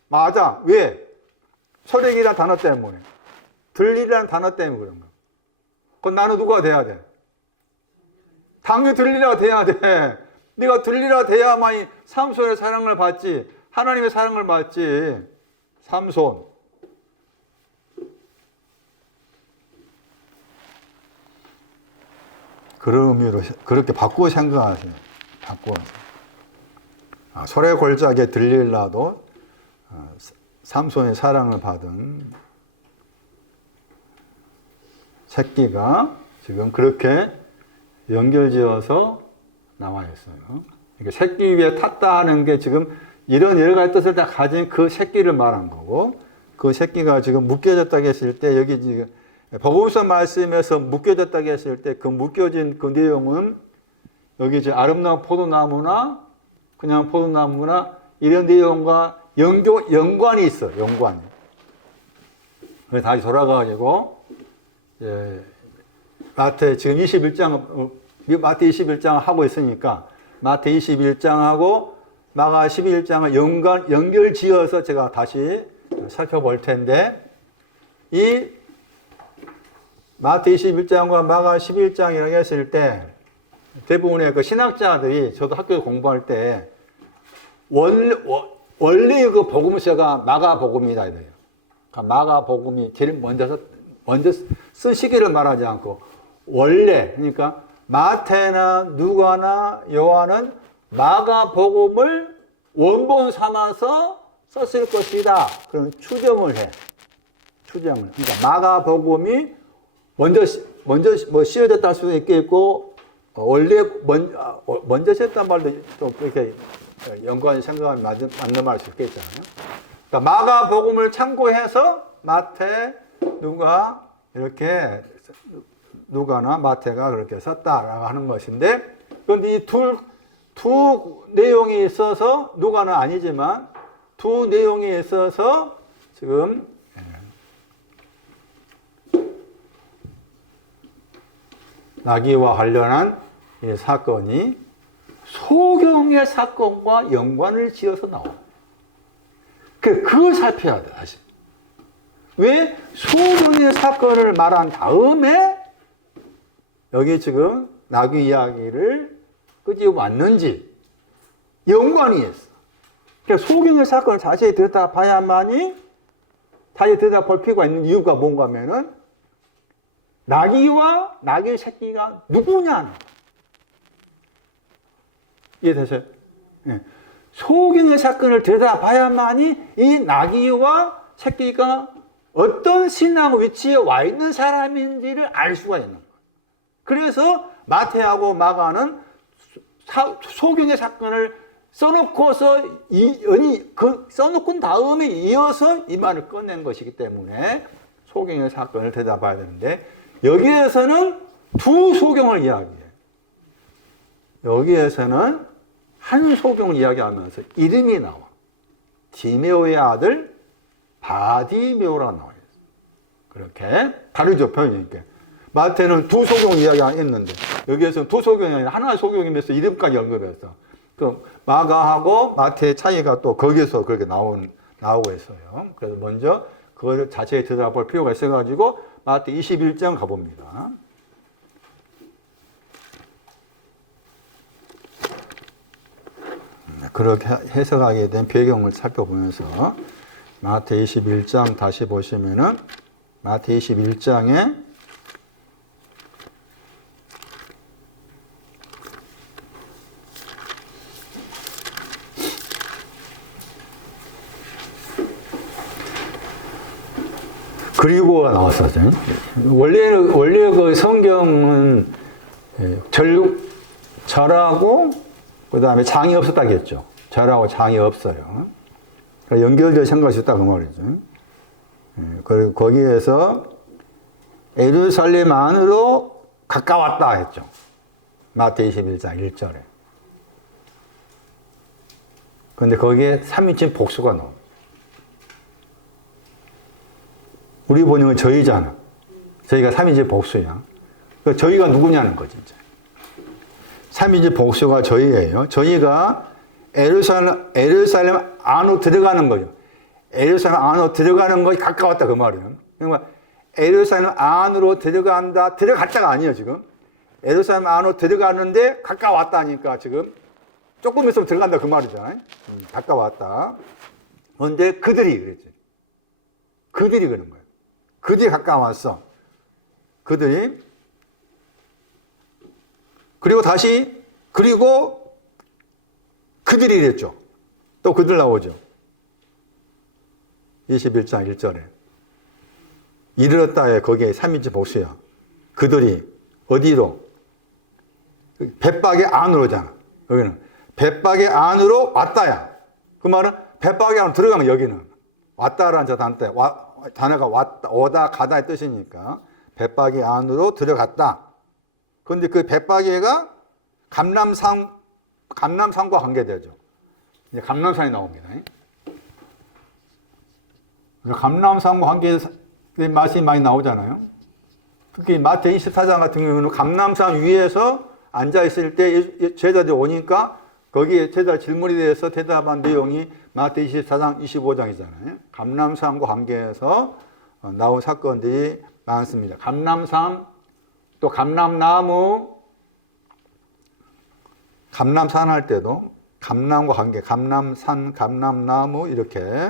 맞아. 왜? 소렉이라는 단어 때문에. 들리라는 단어 때문에 그런 거야. 그건 나는 누가 돼야 돼? 당연히 들리라 돼야 돼. 네가 들리라 돼야만이 삼손의 사랑을 받지. 하나님의 사랑을 받지. 삼손. 그런 의미로 그렇게 바꾸어 생각하세요. 바꾸어서. 소래 골짜기에 들릴라도 삼손의 사랑을 받은 새끼가 지금 그렇게 연결지어서 나와 있어요. 그러니까 새끼 위에 탔다 하는 게 지금 이런 여러 가지 뜻을 다 가진 그 새끼를 말한 거고, 그 새끼가 지금 묶여졌다고 했을 때 여기 지금 복음서 말씀에서 묶여졌다고 했을 때 그 묶여진 그 내용은 여기 이제 아름다운 포도나무나 그냥 포도나무나 이런 내용과 연관이 있어. 연관이. 그래서 다시 돌아가가지고 마태 지금 21장 마태 21장 하고 있으니까 마태 21장하고 마가 11장을 연결 지어서 제가 다시 살펴볼 텐데, 이 마태 21장과 마가 11장이라고 했을 때 대부분의 그 신학자들이 저도 학교 공부할 때 원래 그 복음서가 마가복음이다 이래요. 그러니까 마가복음이 제일 먼저 쓰시기를 말하지 않고 원래, 그러니까 마태나 누가나 요한은 마가복음을 원본 삼아서 썼을 것이다. 그런 추정을 해. 추정을. 그러니까 마가복음이 먼저 뭐 씌워졌다 할 수도 있겠고, 원래 먼저 씌웠단 말도 좀 그렇게 연관이 생각하면 맞는 말일 수 있겠잖아요. 그러니까 마가복음을 참고해서 마태, 누가 이렇게 누가나 마태가 그렇게 썼다라고 하는 것인데, 그런데 이 두 내용이 있어서 누가는 아니지만 두 내용이 있어서 지금 나귀와 관련한 이 사건이 소경의 사건과 연관을 지어서 나와요. 그걸 살펴야 돼, 다시. 왜 소경의 사건을 말한 다음에 여기 지금 나귀 이야기를 끄집어 왔는지 연관이 있어. 그러니까 소경의 사건을 자세히 들여다봐야만이 다시 들여다볼 필요가 있는 이유가 뭔가 하면은 나귀와 나귀 새끼가 누구냐? 이해되세요? 네. 소경의 사건을 들여다봐야만이 이 나귀와 새끼가 어떤 신앙 위치에 와 있는 사람인지를 알 수가 있는 거예요. 그래서 마태하고 마가는 소경의 사건을 써놓고서 써놓고 다음에 이어서 이 말을 꺼낸 것이기 때문에 소경의 사건을 들여다봐야 되는데, 여기에서는 두 소경을 이야기해요. 여기에서는 한 소경을 이야기하면서 이름이 나와. 디메오의 아들 바디메오라고 나와요. 그렇게 다르죠, 표현이. 마태는 두 소경을 이야기했는데 여기에서는 두 소경이 아니라 하나의 소경이면서 이름까지 언급했어. 또 마가하고 마태의 차이가 또 거기서 그렇게 나오고 있어요. 그래서 먼저 그걸 자세히 들여다볼 필요가 있어가지고 마태 21장 가봅니다. 그렇게 해석하게 된 배경을 살펴보면서 마태 21장 다시 보시면은 마태 21장에 그리고가 나왔었죠. 원래 그 성경은 절하고 그 다음에 장이 없었다겠죠. 절하고 장이 없어요. 연결될 생각이 있다 그 말이죠. 그리고 거기에서 예루살렘 안으로 가까웠다 했죠. 마태 21장 1절에. 그런데 거기에 3인칭 복수가 나옵니다. 우리 번역은 저희잖아. 저희가 3인칭 복수야. 그러니까 저희가 누구냐는 거지, 이제. 3인칭 복수가 저희예요. 저희가 에루살렘 안으로 들어가는 거죠. 에루살렘 안으로 들어가는 것이 가까웠다, 그 말이에요. 그러니까 에루살렘 안으로 들어갔다가 아니에요, 지금. 에루살렘 안으로 들어가는데 가까웠다니까, 지금. 조금 있으면 들어간다, 그 말이잖아요. 가까웠다. 그런데 그들이 그랬지. 그들이 그런 거예요. 그들이 가까웠어. 그들이. 그리고 그들이 이랬죠. 또 그들 나오죠. 21장 1절에. 이르렀다에 거기에 3인칭 복수야. 그들이 어디로? 벳박의 안으로잖아. 여기는. 벳박의 안으로 왔다야. 그 말은 벳박의 안으로 들어가면 여기는. 왔다라는 저 단어가 왔다, 오다, 가다의 뜻이니까 벳박의 안으로 들어갔다. 그런데 그 벳박이가 감람산과 관계되죠. 이제 감람산이 나옵니다. 그래서 감람산과 관계된 말씀이 많이 나오잖아요. 특히 마태 24장 같은 경우는 감람산 위에서 앉아있을 때 제자들이 오니까 거기에 제자 질문에 대해서 대답한 내용이 마태 24장, 25장이잖아요. 감람산과 관계해서 나온 사건들이 많습니다. 감람산, 또 감람나무, 감람산 할 때도 감람과 관계, 감람산, 감람나무 이렇게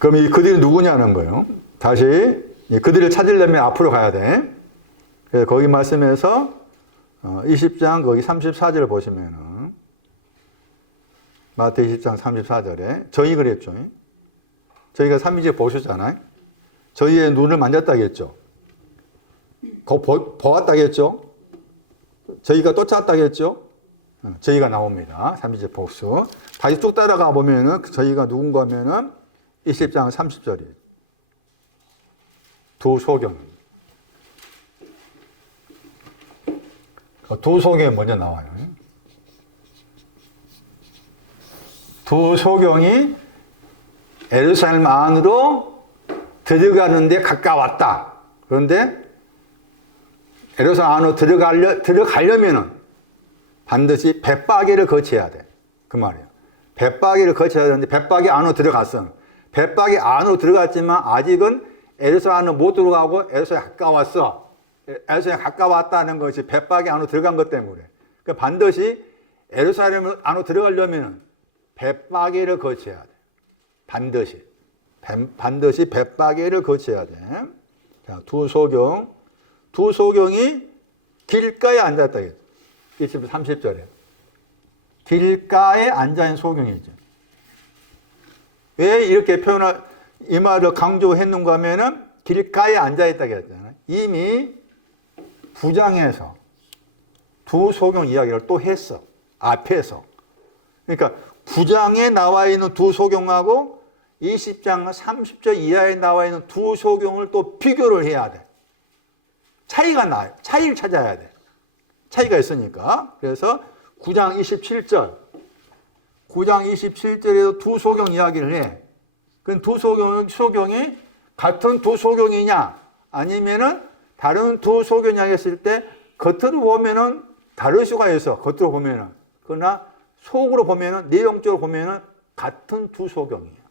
그럼 이 그들이 누구냐는 거예요. 다시 그들을 찾으려면 앞으로 가야 돼. 그래서 거기 말씀에서 20장 거기 34절 보시면은 마태 20장 34절에 저희 그랬죠. 저희가 3인칭 보셨잖아요. 저희의 눈을 만졌다겠죠. 보았다겠죠. 저희가 쫓아왔다겠죠. 저희가 나옵니다. 3인칭 복수. 다시 쭉 따라가 보면은 저희가 누군가 하면은 20장 30절이에요. 두 소경입니다. 두 소경이 먼저 나와요. 두 소경이 예루살렘 안으로 들어가는데 가까웠다. 그런데 예루살렘 안으로 들어가려면은 반드시 벳바게를 거쳐야 돼. 그 말이에요. 벳바게를 거쳐야 되는데 벳바게 안으로 들어갔어. 벳바게 안으로 들어갔지만 아직은 예루살렘 안으로 못 들어가고 예루살렘에 가까웠어. 예루살렘에 가까웠다는 것이 벳바게 안으로 들어간 것 때문에. 그러니까 반드시 예루살렘 안으로 들어가려면 벳바게를 거쳐야 돼. 반드시 벳바게를 거쳐야 돼. 자, 두 소경이 길가에 앉았다. 30절에. 길가에 앉아있는 소경이죠. 왜 이렇게 이 말을 강조했는가 하면은 길가에 앉아있다고 했잖아요. 이미 부장에서 두 소경 이야기를 또 했어. 앞에서. 그러니까 부장에 나와 있는 두 소경하고 20장 30절 이하에 나와 있는 두 소경을 또 비교를 해야 돼. 차이가 나요. 차이를 찾아야 돼. 차이가 있으니까. 그래서 9장 27절에도 두 소경 이야기를 해. 그 두 소경이 같은 두 소경이냐 아니면은 다른 두 소견이 했을 때 겉으로 보면은 다를 수가 있어. 겉으로 보면은. 그러나 속으로 보면은, 내용적으로 보면은 같은 두 소경이에요.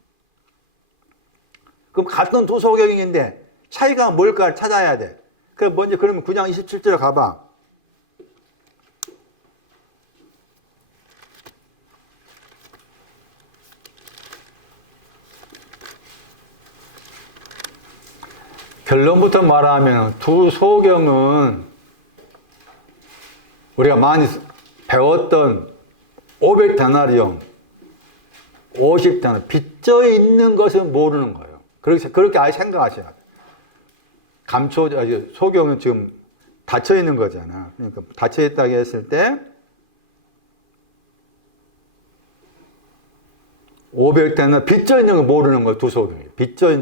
그럼 같은 두 소경인데 차이가 뭘까 찾아야 돼. 그럼 먼저 그러면 9장 27절 가봐. 결론부터 말하면 두 소경은 우리가 많이 배웠던 500데나리온, 50데나리온, 빚져 있는 것을 모르는 거예요. 그렇게 아예 생각하셔야 돼요. 소경은 지금 닫혀 있는 거잖아. 그러니까 닫혀 있다고 했을 때 500데나 빚져 있는 걸 모르는 거 두 소경이에요.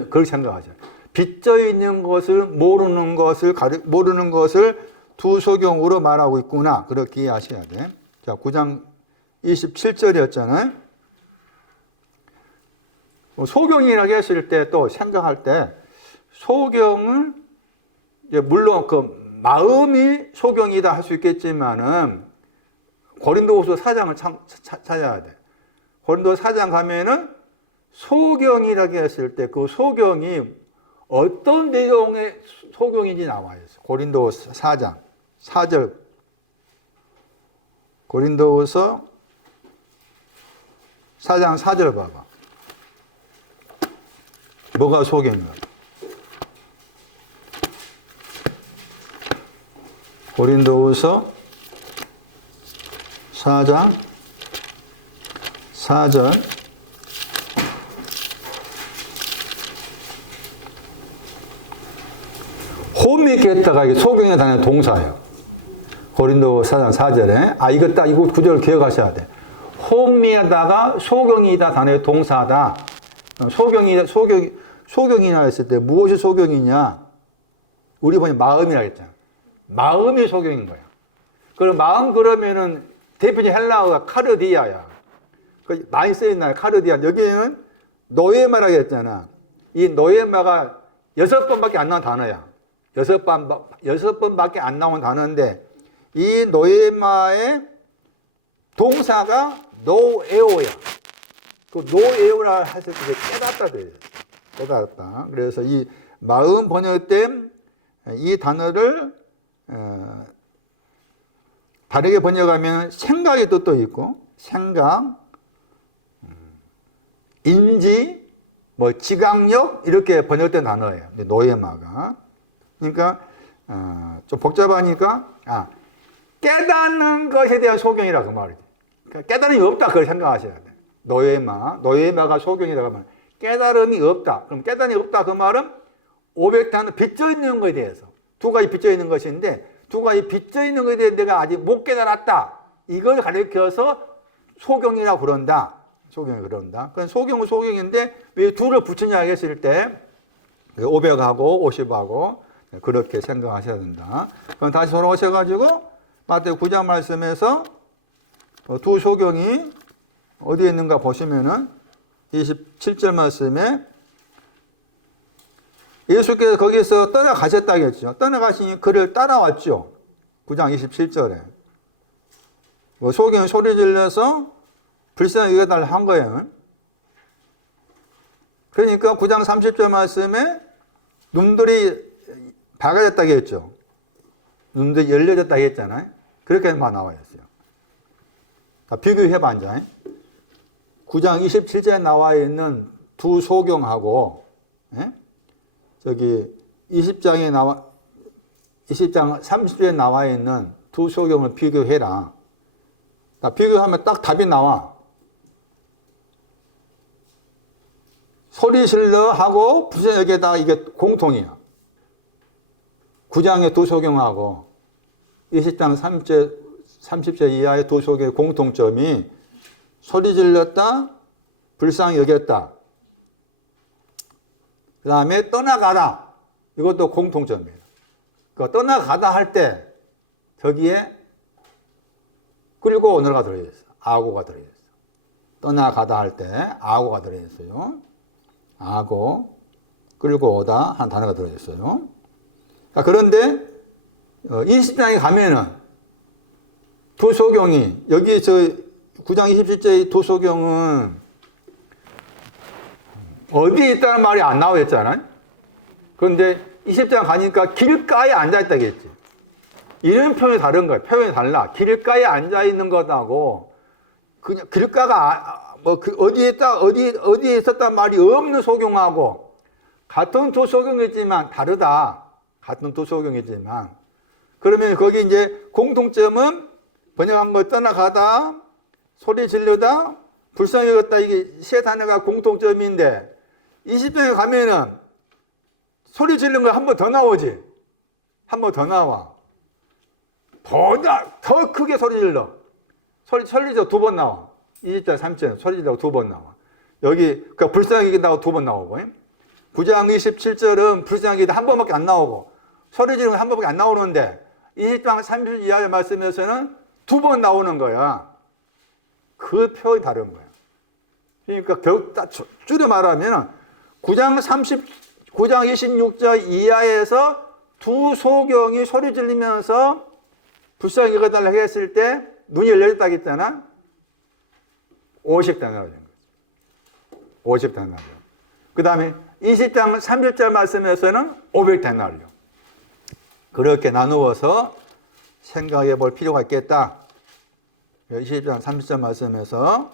그렇게 생각하셔야 돼요. 빚져 있는 것을 모르는 것을 두 소경으로 말하고 있구나. 그렇게 이해하셔야 돼. 자, 9장 27절이었잖아요. 소경이라고 했을 때 또 생각할 때 소경은 물론 그 마음이 소경이다 할 수 있겠지만은 고린도후서 4장을 찾아야 돼. 고린도서 4장 가면은 소경이라고 했을 때 그 소경이 어떤 내용의 소경인지 나와 있어. 고린도후서 4장 4절. 고린도후서 4장 4절 봐봐. 뭐가 소경인가? 고린도후서 4장 4절. 홈이 있겠다가 이게 소경에 다니는 동사예요. 고린도 4장 4절에. 이거 구절을 기억하셔야 돼. 홈이다가 소경이다 단어의 동사다. 소경이나 했을 때 무엇이 소경이냐? 우리 번역 마음이라 했잖아. 마음이 소경인 거야. 그럼 마음 그러면은 대표적 헬라어가 카르디아야. 많이 쓰였나요? 카르디아. 여기에는 노에마라고 했잖아. 이 노에마가 6번밖에 안 나온 단어야. 6번밖에 안 나온 단어인데 이 노에마의 동사가 노에오야. 그 노에오라 했을 때 깨닫다 돼요. 깨닫다. 그래서 이 마음 번역된 이 단어를 다르게 번역하면 생각의 뜻도 있고 생각, 인지, 지각력 이렇게 번역된 단어예요. 노에마가. 그러니까 좀 복잡하니까 깨닫는 것에 대한 소경이라 그 말이지. 그러니까 깨달음이 없다 그걸 생각하셔야 돼. 노에마가 소경이라고 하면 깨달음이 없다. 그럼 깨달음이 없다 그 말은 500단은 빚져 있는 것에 대해서 두 가지 빚져 있는 것인데 두 가지 빚져 있는 것에 대해서 내가 아직 못 깨달았다. 이걸 가리켜서 소경이라고 그런다. 소경이 그런다. 그건 소경은 소경인데 왜 둘을 붙이냐 했을 때 500하고 50하고 그렇게 생각하셔야 된다. 그럼 다시 돌아오셔가지고 마태복음 9장 말씀에서 두 소경이 어디에 있는가 보시면은 27절 말씀에 예수께서 거기서 떠나가셨다겠죠. 떠나가시니 그를 따라왔죠. 9장 27절에. 소경이 소리 질러서 불쌍히 여겨달라 한 거예요. 그러니까 9장 30절 말씀에 눈들이 밝아졌다고 했죠. 눈들이 열려졌다고 했잖아요. 그렇게만 나와 있어요. 비교해봐, 이제. 9장 27절에 나와 있는 두 소경하고, 저기 20장 30절에 나와 있는 두 소경을 비교해라. 비교하면 딱 답이 나와. 소리 질러 하고 부정에게다 이게 공통이야. 9장의 두 소경하고 20장 30절 이하의 두 소경의 공통점이 소리 질렀다, 불쌍히 여겼다. 그 다음에 떠나가라. 이것도 공통점이에요. 그 떠나가다 할 때 저기에 끌고 오너가 들어있어. 아고가 들어있어. 떠나가다 할 때 아고가 들어있어요. 아고, 끌고 오다 한 단어가 들어있어요. 자, 그런데 20장에 가면은 도소경이 여기 저 9장 27절의 도소경은 어디에 있다는 말이 안 나와 있잖아요. 그런데 20장 가니까 길가에 앉아있다고 했지. 이런 표현이 다른 거예요. 표현이 달라. 길가에 앉아있는 것하고 그냥 길가가 어디에 있었단 말이 없는 소경하고 같은 도소경이지만 다르다. 같은 도소경이지만 그러면 거기 이제 공통점은 번역한 거 떠나가다 소리 지르다 불쌍히 여겼다. 이게 세 단어가 공통점인데 20장에 가면은 소리 지르는 거 한 번 더 나오지. 한 번 더 나와. 더 크게 소리 질러. 소리 질러 두 번 나와. 20장 3절 소리 질러 두 번 나와. 여기 그러니까 불쌍히 여긴다고 두 번 나오고 9장 27절은 불쌍히 여긴다 한 번밖에 안 나오고 소리 지르는 거 한 번밖에 안 나오는데 20장 30절 이하의 말씀에서는 두 번 나오는 거야. 그 표현이 다른 거야. 그러니까 결국 줄여 말하면 9장 26절 이하에서 두 소경이 소리 지르면서 불쌍히 여겨달라고 했을 때 눈이 열렸다고 했잖아. 50데나리온 거지. 50데나리온. 그 다음에 20장 30절 말씀에서는 500데나리온. 그렇게 나누어서 생각해 볼 필요가 있겠다. 20장 30절 말씀에서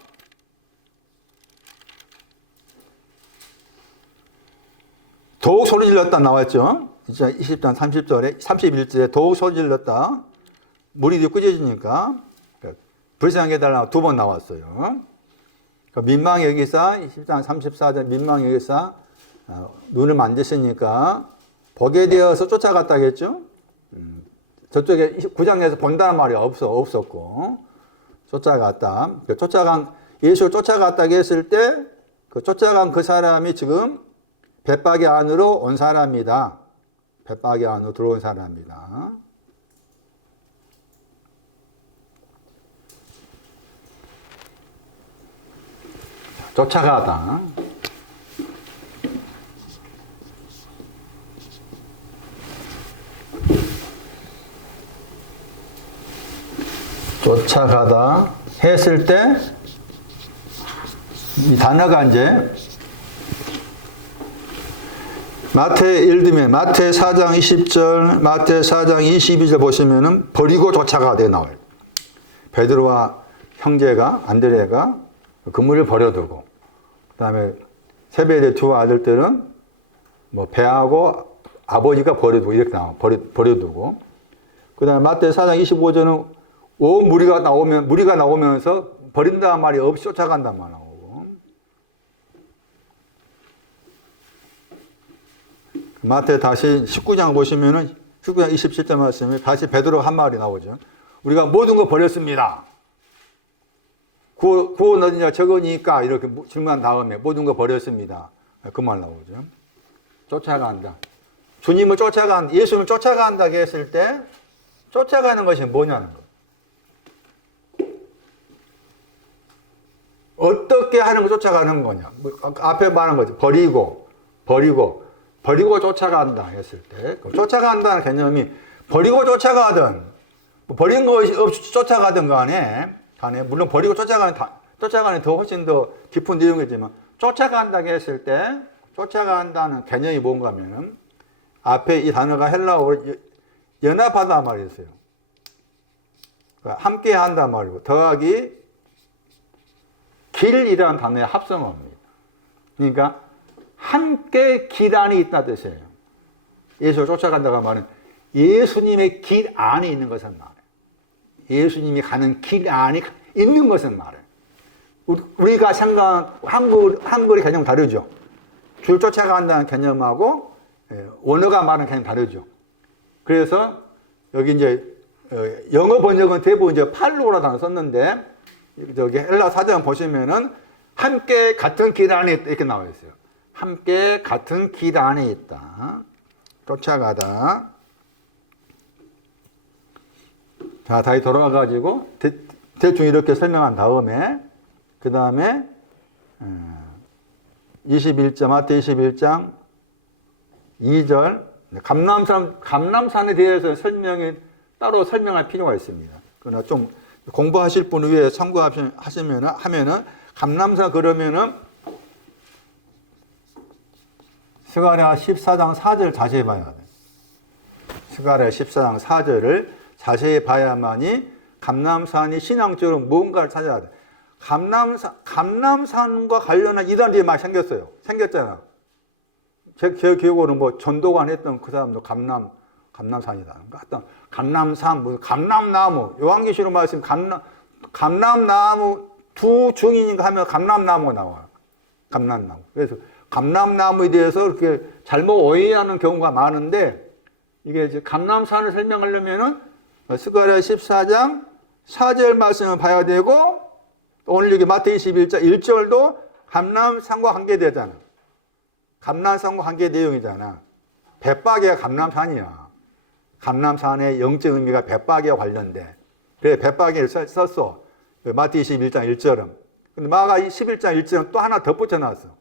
더욱 소리 질렀다 나왔죠. 20장 30절에 31절에 더욱 소리 질렀다. 물이 꾸짖으니까 불쌍히 해달라고 두 번 나왔어요. 민망히 여기서 20장 34절 민망히 여기서 눈을 만졌으니까 보게 되어서 쫓아갔다겠죠. 저쪽에 9장에서 본다는 말이 없었고 쫓아갔다. 예수를 쫓아갔다고 했을 때 그 쫓아간 그 사람이 지금 벳바게 안으로 온 사람이다. 벳바게 안으로 들어온 사람이다. 쫓아가다. 쫓아가다 했을 때 이 단어가 이제 예를 들면 마태 4장 20절, 마태 4장 22절 보시면은 버리고 쫓아가되 나와요. 베드로와 형제가 안드레가 그물을 버려두고 그다음에 세베대 두 아들들은 뭐 배하고 아버지가 버려두고 이렇게 나와 버려두고 그다음에 마태 4장 25절은 온 무리가 나오면서 버린다는 말이 없이 쫓아간다는 말 나오고 마태 다시 19장 보시면은 19장 27절 말씀에 다시 베드로 한 말이 나오죠. 우리가 모든 거 버렸습니다. 구원 얻은 자 적으니까 이렇게 질문한 다음에 모든 거 버렸습니다. 그 말 나오죠. 쫓아간다. 주님을 예수님을 쫓아간다고 했을 때 쫓아가는 것이 뭐냐는 거. 어떻게 하는 거 쫓아가는 거냐. 앞에 말한 거지. 버리고 쫓아간다 했을 때 쫓아간다는 개념이 버리고 쫓아가든 버린 것이 없이 쫓아가든 간에 물론 버리고 쫓아가는 더 훨씬 더 깊은 내용이지만 쫓아간다고 했을 때 쫓아간다는 개념이 뭔가 하면은 앞에 이 단어가 헬라어로 연합하다 말이 있어요. 함께 한다 말이고 더하기 길이라는 단어의 합성어입니다. 그러니까 함께 길 안에 있다 뜻이에요. 예수를 쫓아간다고 말은 예수님의 길 안에 있는 것을 말해요. 예수님이 가는 길 안에 있는 것을 말해요. 우리가 생각한 한글의 개념은 다르죠. 줄 쫓아간다는 개념하고 원어가 말하는 개념이 다르죠. 그래서 여기 이제 영어 번역은 대부분 이제 팔로우라는 단어 썼는데 저기 헬라 사전 보시면은 함께 같은 길 안에 있다 이렇게 나와 있어요. 함께 같은 길 안에 있다. 쫓아가다. 자, 다시 돌아가가지고 대충 이렇게 설명한 다음에 그 다음에 21장 마태 21장 2절 감람산에 대해서 따로 설명할 필요가 있습니다. 그러나 좀 공부하실 분을 위해 하면은 감람산 그러면은 스가랴 14장 4절 자세히 봐야 돼. 스가랴 14장 4절을 자세히 봐야만이 감람산이 신앙적으로 무언가를 찾아야 돼. 감람산과 관련한 이단들이 막 생겼잖아. 제 기억으로는 뭐 전도관 했던 그 사람도 감람산이다. 어떤 감람산, 무슨 감람나무, 요한계시록 말씀 감람나무 두 증인인가 하면 감람나무가 나와요. 감람나무. 그래서 감람나무에 대해서 그렇게 잘못 오해하는 경우가 많은데 이게 이제 감람산을 설명하려면은 스가랴 14장 4절 말씀을 봐야 되고 오늘 여기 마태 21장 1절도 감람산과 관계되잖아. 감람산과 관계 내용이잖아. 벳바게가 감람산이야. 감람산의 영적 의미가 벳바게와 관련돼. 그래 벳바게를 썼어. 마태 21장 1절은. 근데 마가 11장 1절은 또 하나 덧붙여 놨어.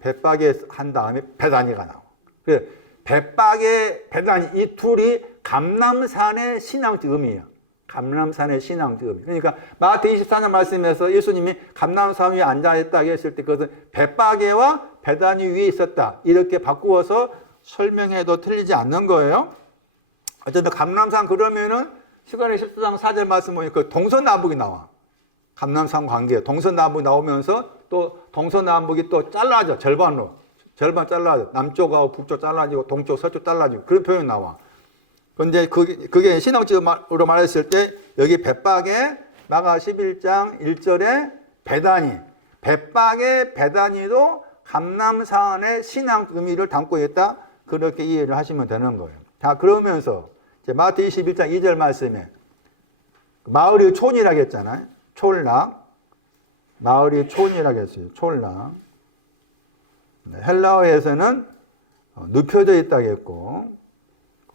벳바게 한 다음에 베다니가 나와. 그래 벳바게, 베다니 이 둘이 감람산의 신앙적 의미야. 감람산의 신앙적 의미. 그러니까 마태 24장 말씀에서 예수님이 감람산 위에 앉아있다고 했을 때 그것은 벳바게와 베다니 위에 있었다. 이렇게 바꾸어서 설명해도 틀리지 않는 거예요. 어쨌든 감람산 그러면은 스가랴 14장 4절 말씀 보니까 그 동서남북이 나와. 감람산 관계. 동서남북이 나오면서 또 동서남북이 또 잘라져. 절반 잘라져. 남쪽하고 북쪽 잘라지고 동쪽 서쪽 잘라지고 그런 표현이 나와. 그런데 그게 신앙적으로 말했을 때 여기 벳바게 마가 11장 1절에 베다니. 벳바게 베다니도 감람산의 신앙 의미를 담고 있다. 그렇게 이해를 하시면 되는 거예요. 자, 그러면서 이제 마태 21장 2절 말씀에 마을이 촌이라고 했잖아요. 촌락. 마을이 촌이라고 했어요. 촌락. 헬라어에서는 눕혀져 있다고 했고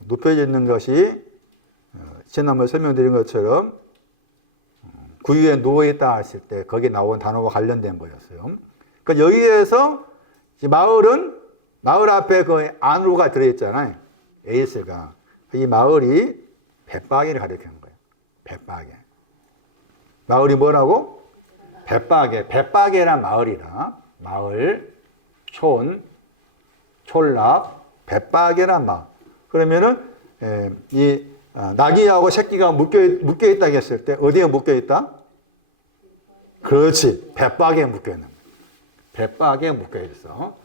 눕혀져 있는 것이 지난번에 설명드린 것처럼 구유에 누워있다 했을 때 거기에 나온 단어와 관련된 거였어요. 그러니까 여기에서 마을 앞에 그 안으로가 들어있잖아요. 에이스가. 이 마을이 벳바게를 가리키는 거예요. 벳바게. 마을이 뭐라고? 벳바게. 벳바게란 마을이라. 마을, 촌락, 벳바게란 마을. 그러면은 이 나귀하고 새끼가 묶여 있다고 했을 때 어디에 묶여 있다? 그렇지. 벳바게에 묶여 있는 거예요. 벳바게에 묶여 있어.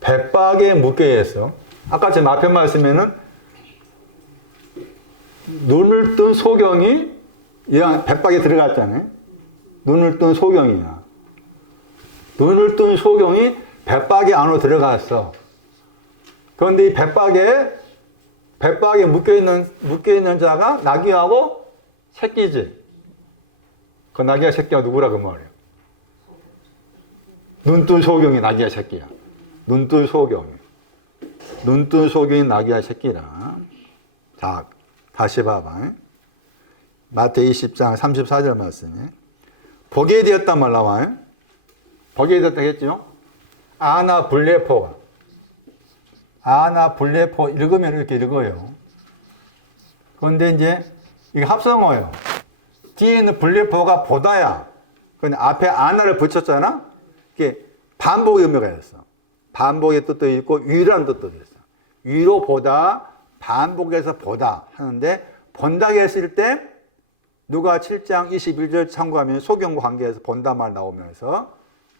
벳바게에 묶여 있어. 아까 제 앞에 말씀에는 눈을 뜬 소경이 벳바게에 들어갔잖아요. 눈을 뜬 소경이야. 눈을 뜬 소경이 벳바게 안으로 들어갔어. 그런데 이 벳바게에 묶여있는 자가 나귀하고 새끼지. 그 나귀와 새끼가 누구라 그 말이에요. 눈뜬 소경이 나귀와 새끼야. 눈뜬 소경이 나귀와 새끼라. 자, 다시 봐봐. 마태 20장 34절 말씀에 보게 되었단 말 나와요. 보게 되었다 했죠. 아나 블레포 읽으면 이렇게 읽어요. 그런데 이제 이게 합성어예요. 뒤에는 블레포가 보다야. 근데 앞에 아나를 붙였잖아. 이게 반복의 의미가 있어. 반복의 뜻도 있고 위라는 뜻도 있어. 위로 보다, 반복해서 보다 하는데 본다고 했을 때 누가 7장 21절 참고하면 소경과 관계에서 본다 말 나오면서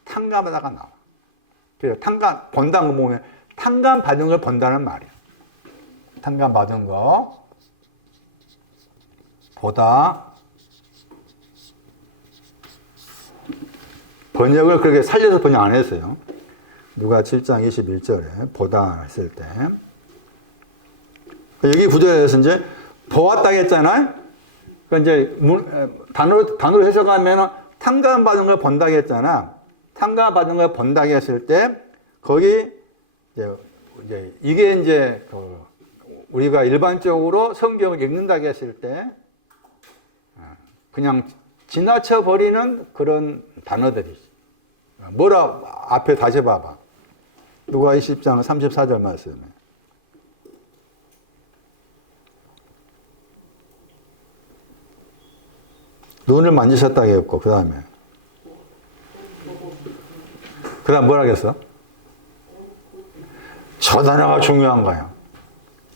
탕감하다가 나와. 그래서 본다는 거 보면 탕감 받은 걸 본다는 말이야. 탕감 받은 거 보다. 번역을 그렇게 살려서 번역 안 했어요. 누가 7장 21절에 보다 했을 때 여기 구절에서 이제 보았다 했잖아요. 그 이제 단어로 해석하면 탕감받은 걸 본다고 했잖아. 탕감받은 걸 본다고 했을 때 거기 이제 이게 이제 우리가 일반적으로 성경을 읽는다고 했을 때 그냥 지나쳐 버리는 그런 단어들이지. 뭐라 앞에 다시 봐봐. 누가 20장 34절 말씀에. 눈을 만지셨다고 했고, 그 다음에 뭐라 하겠어? 저 단어가 중요한 거예요.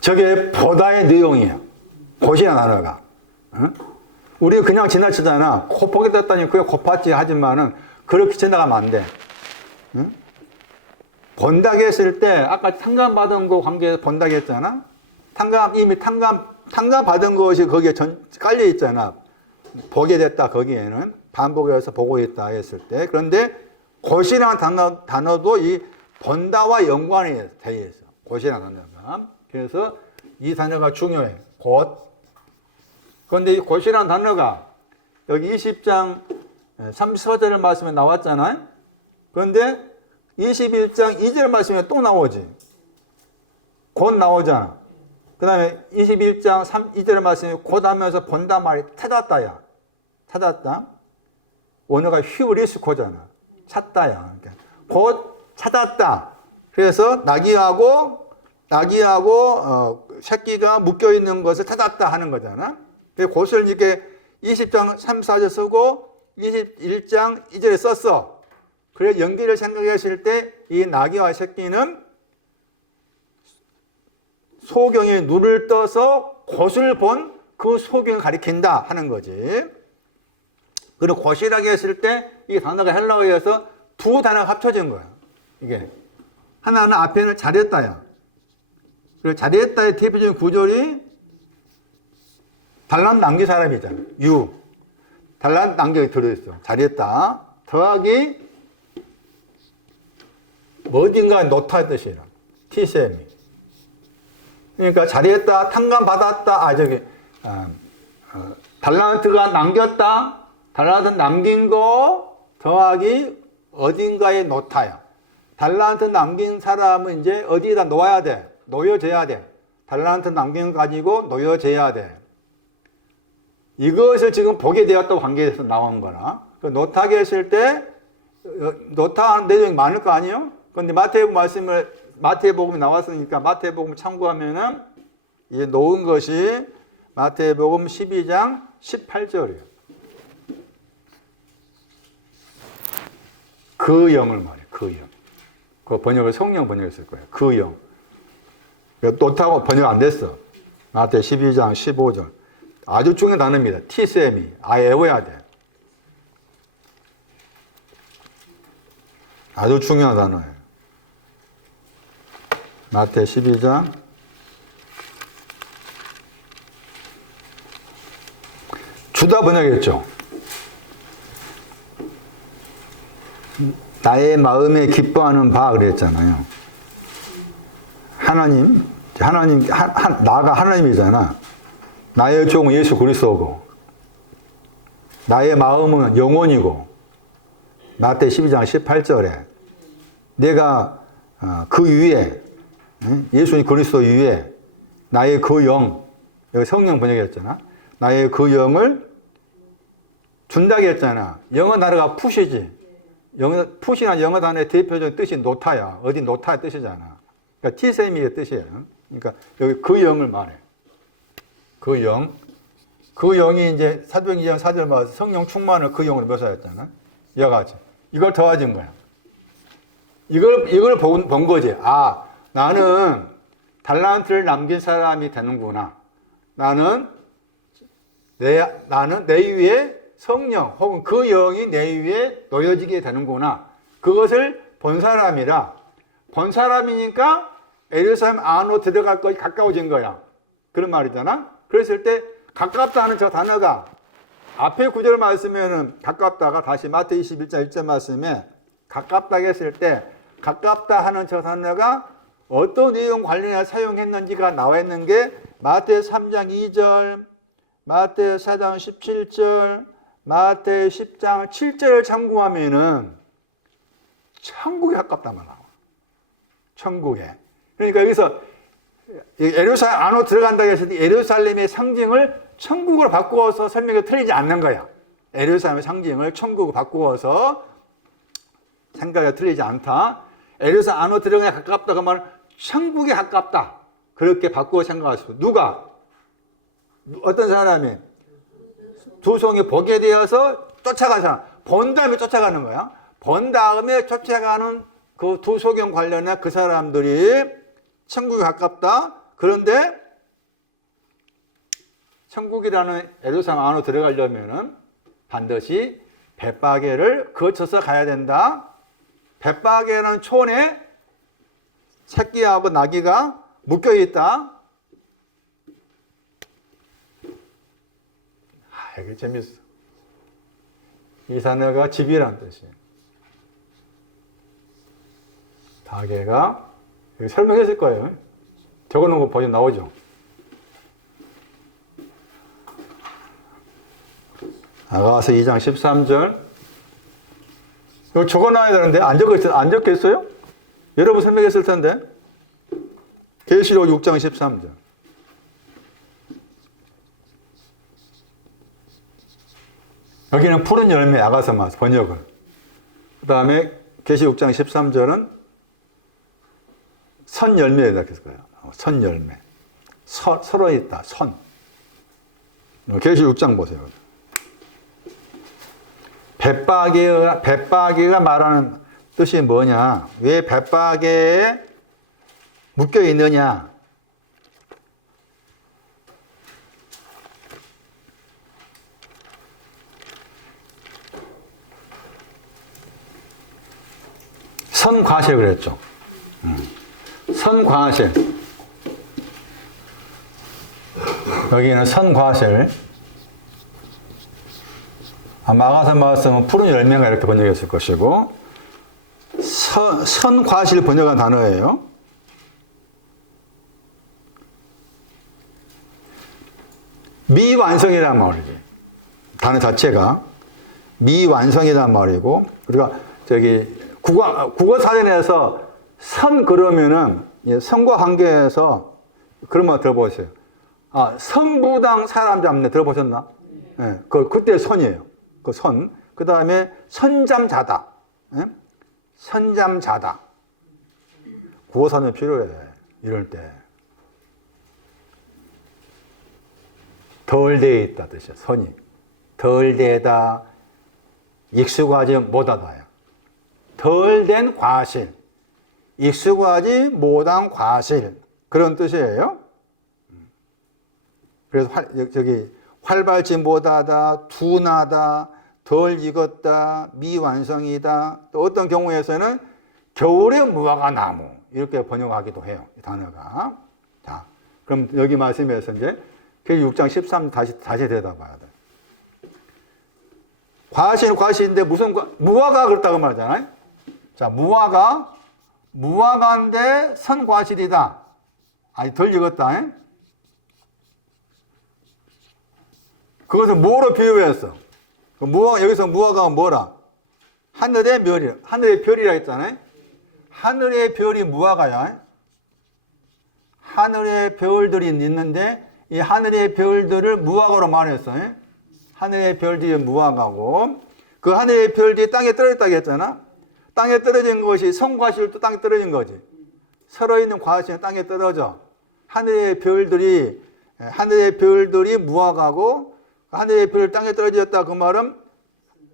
저게 보다의 내용이에요. 곧이야 단어가. 응? 우리 그냥 지나치잖아. 보게 됐다니 그게 곱았지 하지만은 그렇게 지나가면 안 돼. 응? 본다고 했을 때 아까 탕감 받은 거 관계에서 본다고 했잖아. 이미 탕감 받은 것이 거기에 깔려 있잖아. 보게 됐다 거기에는 반복해서 보고 있다 했을 때. 그런데 곧이라는 단어도 이 본다와 연관이 되어 있어. 곧이라는 단어가. 그래서 이 단어가 중요해. 곧. 그런데 이 곧이라는 단어가 여기 20장 34절 말씀에 나왔잖아요. 그런데 21장 2절 말씀에 또 나오지. 곧 나오잖아. 그 다음에 21장 2절 말씀에 곧 하면서 본다 말이 찾았다야. 찾았다. 원어가 휴리스코잖아. 찾다야. 그러니까 곧 찾았다. 그래서 나귀하고 새끼가 묶여 있는 것을 찾았다 하는 거잖아. 그래서 곧을 이렇게 20장 3, 4절 쓰고 21장 2절에 썼어. 그래서 연기를 생각했을 때 이 나귀와 새끼는 소경에 눈을 떠서 곧을 본 그 소경을 가리킨다 하는 거지. 그리고 곧이라고 했을 때 이 단어가 헬라어에서 두 단어가 합쳐진 거야. 이게 하나는 앞에는 잘했다야. 그리고 잘했다의 대표적인 구절이 달란트 남긴 사람이잖아. 달란트 남겨이 들어있어. 잘했다. 더하기 어딘가 놓다 뜻이라. 티셈이. 그러니까 잘했다, 탕감 받았다. 달란트가 남겼다. 달란트 남긴 거 더하기 어딘가에 놓다야. 달란트 남긴 사람은 이제 어디에다 놓아야 돼? 놓여져야 돼. 달란트 남긴 거 가지고 놓여져야 돼. 이것을 지금 보게 되었다고 관계에서 나온 거나. 놓다게 했을 때 놓다하는 내용이 많을 거 아니에요? 그런데 마태복음이 나왔으니까 마태복음 참고하면은 이 놓은 것이 마태복음 12장 18절이에요. 그 영을 말해. 그 영. 그 번역을 성령 번역했을 거예요. 그 영. 놓다고 번역 안 됐어. 마태 12장 15절. 아주 중요한 단어입니다. 티셈이. 외워야 돼. 아주 중요한 단어예요. 마태 12장 주다 번역했죠. 나의 마음에 기뻐하는 바 그랬잖아요. 나가 하나님이잖아. 나의 종은 예수 그리스도고 나의 마음은 영혼이고 마태 12장 18절에 내가 그 위에 예수 그리스도 위에 나의 그 영, 여기 성령 번역했잖아. 나의 그 영을 준다고 했잖아. 영어 단어가 푸시지. 푸시란 영어 단어의 대표적인 뜻이 놓다야. 어디 놓다의 뜻이잖아. 그러니까 티세미의 뜻이에요. 그러니까 여기 그 영을 말해. 그 영. 그 영이 이제 사도행 2장 4절 말해서 성령 충만을 그 영으로 묘사했잖아. 이와 같이. 이걸 더해진 거야. 이걸 본 거지. 나는 달란트를 남긴 사람이 되는구나. 나는 내 위에 성령 혹은 그 영이 내 위에 놓여지게 되는구나. 그것을 본 사람이라. 본 사람이니까 예루살렘 안으로 들어갈 것이 가까워진 거야. 그런 말이잖아. 그랬을 때 가깝다 하는 저 단어가 앞에 구절 말씀에는 가깝다가 다시 마태 21장 1절 말씀에 가깝다고 했을 때 가깝다 하는 저 단어가 어떤 내용 관련해서 사용했는지가 나와 있는 게 마태 3장 2절, 마태 4장 17절, 마태 10장 7절을 참고하면은 천국에 가깝다만 나와. 천국에. 그러니까 여기서 예루살렘 안으로 들어간다고 했을 때 예루살렘의 상징을 천국으로 바꾸어서 설명이 틀리지 않는 거야. 예루살렘의 상징을 천국으로 바꾸어서 생각이 틀리지 않다. 에르사 안으로 들어가야 가깝다. 그 말은 천국에 가깝다. 그렇게 바꾸어 생각할 수 있고. 누가? 어떤 사람이 두 송이 보게 되어서 쫓아간 사람. 본 다음에 쫓아가는 거야. 본 다음에 쫓아가는 그 두 소경 관련해 그 사람들이 천국에 가깝다. 그런데 천국이라는 에루살렘 안으로 들어가려면은 반드시 벳바게를 거쳐서 가야 된다. 벳바게는 촌에 새끼하고 나귀가 묶여 있다. 이게 재밌어. 이 단어가 집이라는 뜻이에요. 바게가 여기 설명했을 거예요. 적어놓은 거 보면 나오죠. 아가서 2장 13절. 이거 적어놔야 되는데 안 적겠어요? 여러분 설명했을 텐데. 계시록 6장 13절. 여기는 푸른 열매 아가서마 번역을. 그 다음에 계시록 6장 13절은 선 열매에다 했을 거예요. 선 열매. 서로 있다. 선. 계시록 6장 보세요. 벳바게가 말하는 뜻이 뭐냐? 왜 벳바게에 묶여 있느냐? 선과실 그랬죠. 선과실. 여기는 선과실. 아가서 말씀은 푸른 열매가 이렇게 번역했을 것이고, 선과실 번역한 단어예요. 미완성이란 말이지. 단어 자체가 미완성이란 말이고, 우리가 국어 사전에서 선 그러면은 선과 관계에서 그런 말 들어보세요. 선부당 사람 잡네 들어보셨나? 네, 그때 선이에요. 그 선. 그 다음에 선잠자다. 네? 선잠자다. 국어사전이 필요해. 이럴 때. 덜 돼 있다 뜻이야. 선이. 덜 되다. 익숙하지 못하다야. 덜 된 과실. 익숙하지 못한 과실. 그런 뜻이에요. 그래서 활발지 못하다, 둔하다, 덜 익었다, 미완성이다. 또 어떤 경우에서는 겨울에 무화과 나무. 이렇게 번역하기도 해요. 이 단어가. 자, 그럼 여기 말씀에서 이제 6장 13 다시 대답해야 돼. 과실인데 무슨 무화과 그렇다고 말하잖아요. 자, 무화과인데 선과실이다. 아니 덜 익었다. 그것을 뭐로 비유했어? 여기서 무화과가 뭐라? 하늘의 별이라. 하늘의 별이라 했잖아요. 하늘의 별이 무화과야. 하늘의 별들이 있는데 이 하늘의 별들을 무화과로 말했어요. 하늘의 별들이 무화과고 그 하늘의 별들이 땅에 떨어졌다고 했잖아. 땅에 떨어진 것이 선과실도 땅에 떨어진 거지. 살아있는 과실은 땅에 떨어져. 하늘의 별들이 무화과고 하늘의 별 땅에 떨어졌다 그 말은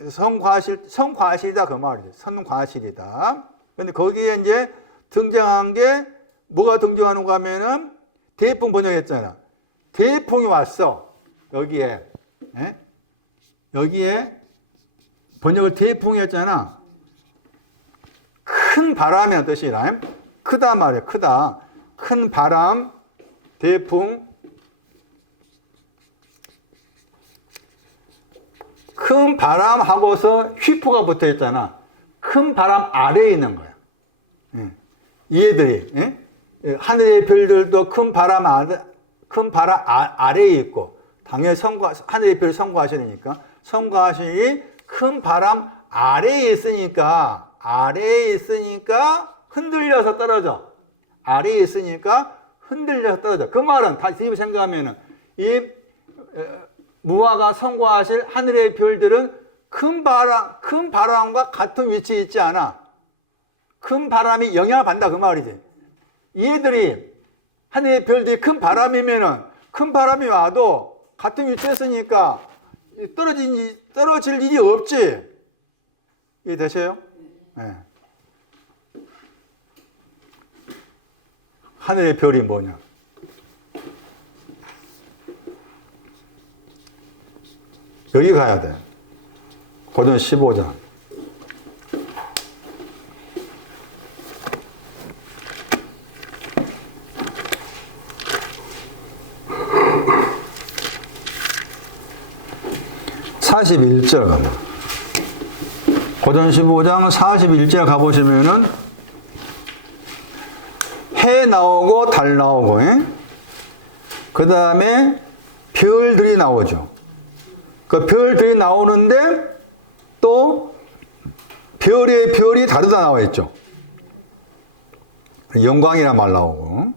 선과실이다 그 말이지. 선과실이다. 근데 거기에 이제 등장한 게 뭐가 등장하는가 하면은 대풍 번역했잖아. 대풍이 왔어. 여기에 번역을 대풍이 했잖아. 큰 바람이라는 뜻이라. 크다 말이야. 크다. 큰 바람, 대풍. 큰 바람하고서 휘포가 붙어 있잖아. 큰 바람 아래에 있는 거야. 얘들이. 하늘의 별들도 큰 바람 아래에 있고, 당연히 하늘의 별 선과하시니까, 선과하시니 큰 바람 아래에 있으니까 흔들려서 떨어져. 아래에 있으니까 흔들려서 떨어져. 그 말은 다시 생각하면은, 무화과 선과하실 하늘의 별들은 큰 바람과 같은 위치에 있지 않아. 큰 바람이 영향을 받는다 그 말이지. 얘들이 하늘의 별들이 큰 바람이면은 큰 바람이 와도 같은 위치에 있으니까 떨어질 일이 없지. 이해되세요? 네. 하늘의 별이 뭐냐? 여기 가야 돼. 고전 15장. (41절) 가면 고전 15장 41절 가보시면은 해 나오고 달 나오고 그 다음에 별들이 나오죠. 그 별들이 나오는데 또 별의 별이 다르다 나와 있죠. 영광이란 말 나오고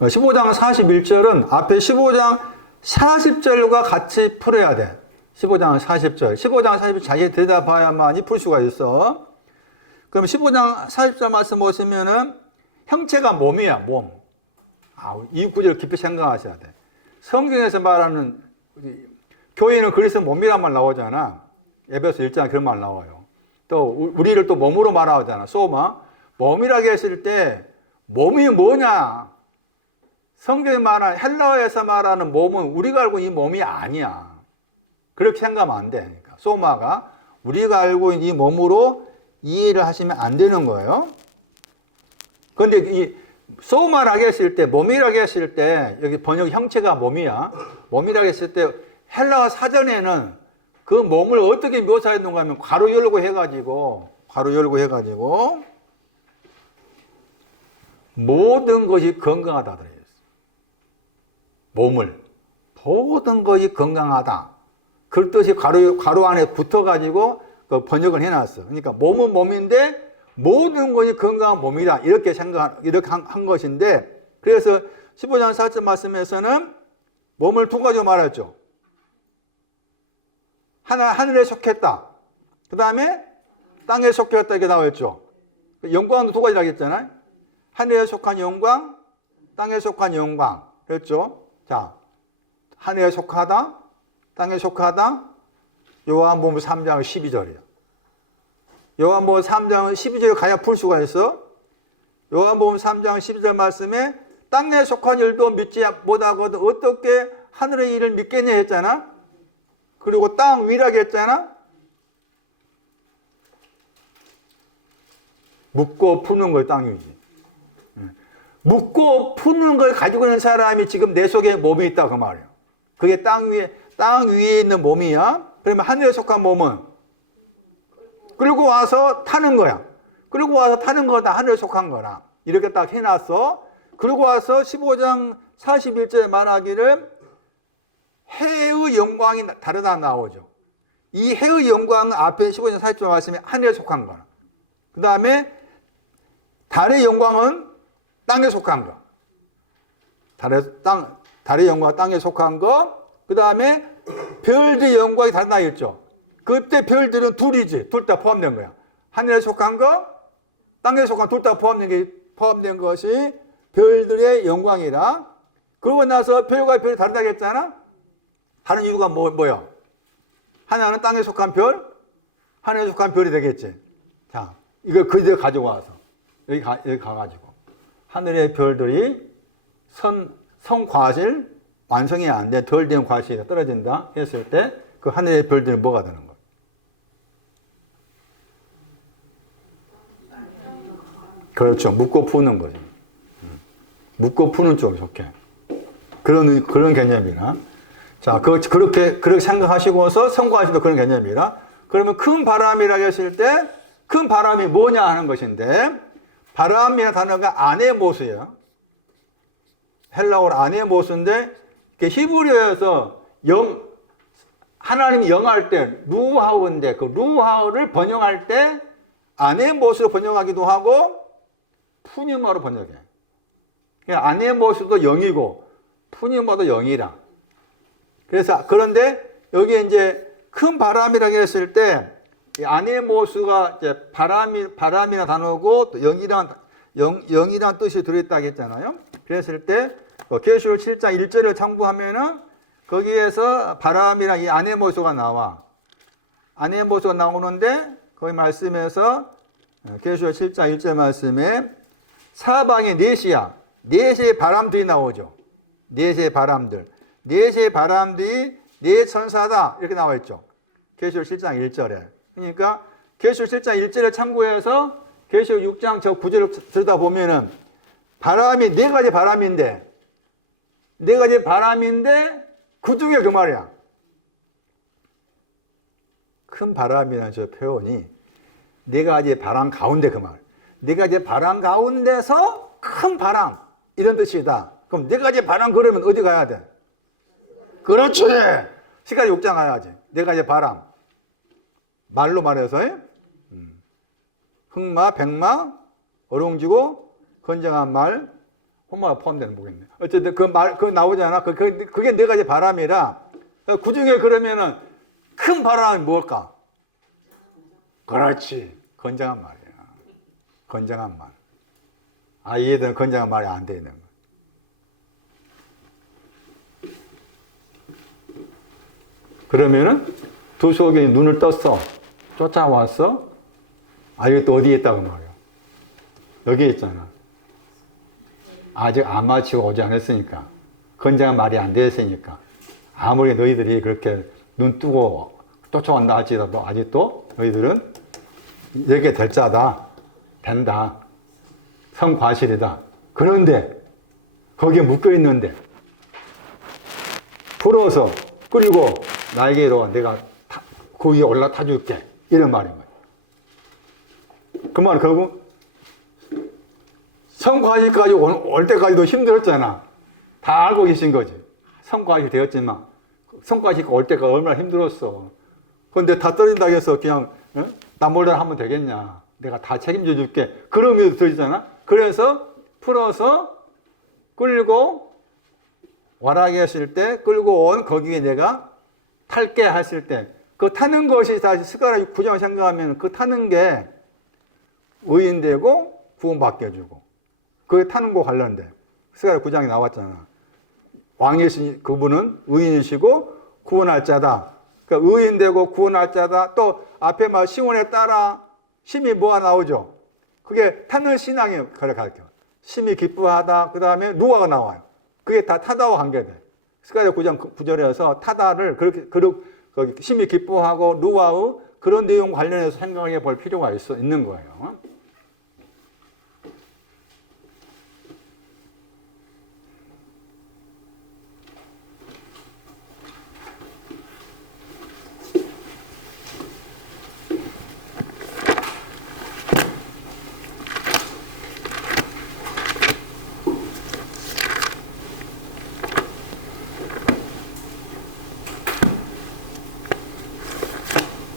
15장 41절은 앞에 15장 40절과 같이 풀어야 돼. 15장 40절. 15장 40절 자기가 들여다봐야만이 풀 수가 있어. 그럼 15장 40절 말씀 보시면은 형체가 몸이야, 몸. 이 구절을 깊이 생각하셔야 돼. 성경에서 말하는 교회는 그리스도 몸이란 말 나오잖아. 에베소 1장에 그런 말 나와요. 또 우리를 또 몸으로 말하잖아. 소마. 몸이라고 했을 때 몸이 뭐냐? 성경에 말하는 헬라어에서 말하는 몸은 우리가 알고 있는 이 몸이 아니야. 그렇게 생각하면 안 돼. 그러니까 소마가 우리가 알고 있는 이 몸으로 이해를 하시면 안 되는 거예요. 그런데 이 소마라고 했을 때, 몸이라고 했을 때, 여기 번역 형체가 몸이야. 몸이라고 했을 때 헬라어 사전에는 그 몸을 어떻게 묘사했는가 하면 괄호 열고 해가지고 모든 것이 건강하다 그랬어요. 몸을 모든 것이 건강하다. 그 뜻이 괄호 안에 붙어가지고 그 번역을 해놨어. 그러니까 몸은 몸인데 모든 것이 건강한 몸이다. 이렇게 한 것인데, 그래서 15장 4절 말씀에서는 몸을 두 가지로 말했죠. 하나, 하늘에 속했다. 그 다음에 땅에 속했다. 이렇게 나와 있죠. 영광도 두 가지라고 했잖아요. 하늘에 속한 영광, 땅에 속한 영광. 그랬죠. 자, 하늘에 속하다, 땅에 속하다. 요한복음 3장 12절이에요. 요한복음 3장 12절에 가야 풀 수가 있어. 요한복음 3장 12절 말씀에 땅에 속한 일도 믿지 못하거든 어떻게 하늘의 일을 믿겠냐 했잖아. 그리고 땅 위라고 했잖아. 묻고 푸는 걸 땅 위지. 묻고 푸는 걸 가지고 있는 사람이 지금 내 속에 몸이 있다 그 말이에요. 그게 땅 위에 있는 몸이야. 그러면 하늘에 속한 몸은 끌고 와서 타는 거야. 끌고 와서 타는 거다 하늘에 속한 거라. 이렇게 딱 해놨어. 그리고 와서 15장 41절에 말하기를 해의 영광이 다르다 나오죠. 이 해의 영광은 앞에 15장 40절 말씀에 하늘에 속한 거라. 그 다음에 달의 영광은 땅에 속한 거. 달의 영광은 땅에 속한 거. 그 다음에 별들의 영광이 다르다 했죠. 그때 별들은 둘이지. 둘 다 포함된 거야. 하늘에 속한 거, 땅에 속한 둘 다 포함된 것이 별들의 영광이라. 그러고 나서 별과 별이 다르다고 했잖아. 다른 이유가 뭐야? 하나는 땅에 속한 별, 하늘에 속한 별이 되겠지. 자, 이걸 그대로 가지고 와서 여기 가가지고 하늘의 별들이 성과실 완성이 안 돼 덜 된 과실이 떨어진다 했을 때 그 하늘의 별들은 뭐가 되는 거야? 그렇죠. 묻고 푸는 거지. 묻고 푸는 쪽이 좋게. 그런 개념이나. 자, 그렇게 생각하시고서 성과하시도 그런 개념이라. 그러면 큰 바람이라고 했을 때, 큰 바람이 뭐냐 하는 것인데, 바람이라는 단어가 아네모스예요. 헬라어로 아네모스인데, 히브리어에서 하나님이 영할 때, 루하우인데, 그 루하우를 번역할 때, 아네모스로 번역하기도 하고, 푸뉴마로 번역해. 아네모스도 영이고, 푸뉴마도 영이라. 그래서, 그런데, 여기에 이제 큰 바람이라고 했을 때, 이 아네모스가 이제 바람이라는 단어고 또 영이라는 뜻이 들어있다고 했잖아요. 그랬을 때 계시록 7장 1절을 참고하면은 거기에서 바람이랑 이 아네모스가 나와. 아네모스가 나오는데 거기 말씀에서 계시록 7장 1절 말씀에 사방에 넷이야. 넷의 바람들이 나오죠. 넷의 바람들. 넷의 바람들이 네 천사다. 이렇게 나와 있죠. 계시록 7장 1절에. 그러니까 계시록 7장 1절을 참고해서 계시록 6장 저 9절을 들여다보면은 바람이 네 가지 바람인데 그 중에 그 말이야. 큰 바람이라는 저 표현이 네 가지 바람 가운데 그 말. 네 가지 바람 가운데서 큰 바람 이런 뜻이다. 그럼 네 가지 바람 그러면 어디 가야 돼? 그렇지. 시까지 6장 가야지. 네 가지 바람. 말로 말해서 흑마, 백마, 어롱지고 건장한 말, 혼마가 포함되는 보겠네. 어쨌든 그 말, 그거 나오잖아. 그게 네 가지 바람이라. 그 중에 그러면은 큰 바람이 뭘까? 그렇지. 건장한 말이야. 건장한 말. 아, 이해되는 건장한 말이 안 되는 거야. 그러면은 두 소경이 눈을 떴어. 쫓아왔어. 아, 이게 또 어디에 있다고 말이야. 여기에 있잖아. 아직 안 마치고 오지 않았으니까. 건장한 말이 안 됐으니까. 아무리 너희들이 그렇게 눈 뜨고 쫓아온다 할지라도 아직도 너희들은 이렇게 될 자다. 된다. 성과실이다. 그런데 거기에 묶여 있는데 풀어서 끌고 나에게로 내가 그 위에 올라타 줄게. 이런 말인 거예요. 그 말은 결국 성과실까지 올 때까지도 힘들었잖아. 다 알고 계신 거지. 성과실 되었지만 성과실 올 때가 얼마나 힘들었어. 그런데 다 떨어진다고 해서 그냥 나 몰래 하면 되겠냐. 내가 다 책임져 줄게. 그런 의미도 들리잖아. 그래서 풀어서 끌고 와라게 했을 때 끌고 온 거기에 내가 탈게 했을 때 그 타는 것이 다시 스가랴 9장을 생각하면 그 타는 게 의인되고 구원받게 해주고 그게 타는 거 관련돼. 스가랴 9장에 나왔잖아. 왕이신 그분은 의인이시고 구원할 자다. 그러니까 의인되고 구원할 자다. 또 앞에 말 시온에 따라 심히 뭐가 나오죠. 그게 타는 신앙이 가르쳐. 심히 기뻐하다. 그 다음에 누가가 나와요. 그게 다 타다와 관계돼. 스가랴 9장 9절에서 타다를 그렇게 심히 기뻐하고 누가의 그런 내용 관련해서 생각해 볼 필요가 있는 거예요.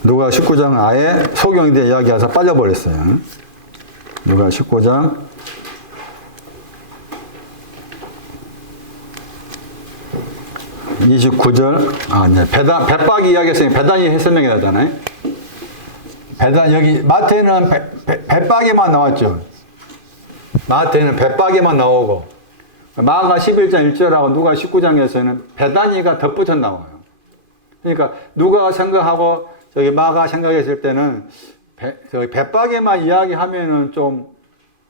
누가 19장 아예 소경에 대해 이야기해서 빠져버렸어요. 누가 19장 29절 배박이 이야기했으니 배단이 설명이 나잖아요. 배단 여기 마태는 배박에만 나왔죠. 마태는 배박에만 나오고 마가 11장 1절하고 누가 19장에서는 배단이가 덧붙여 나와요. 그러니까 누가 생각하고 저기 마가 생각했을 때는 배박에만 이야기하면은 좀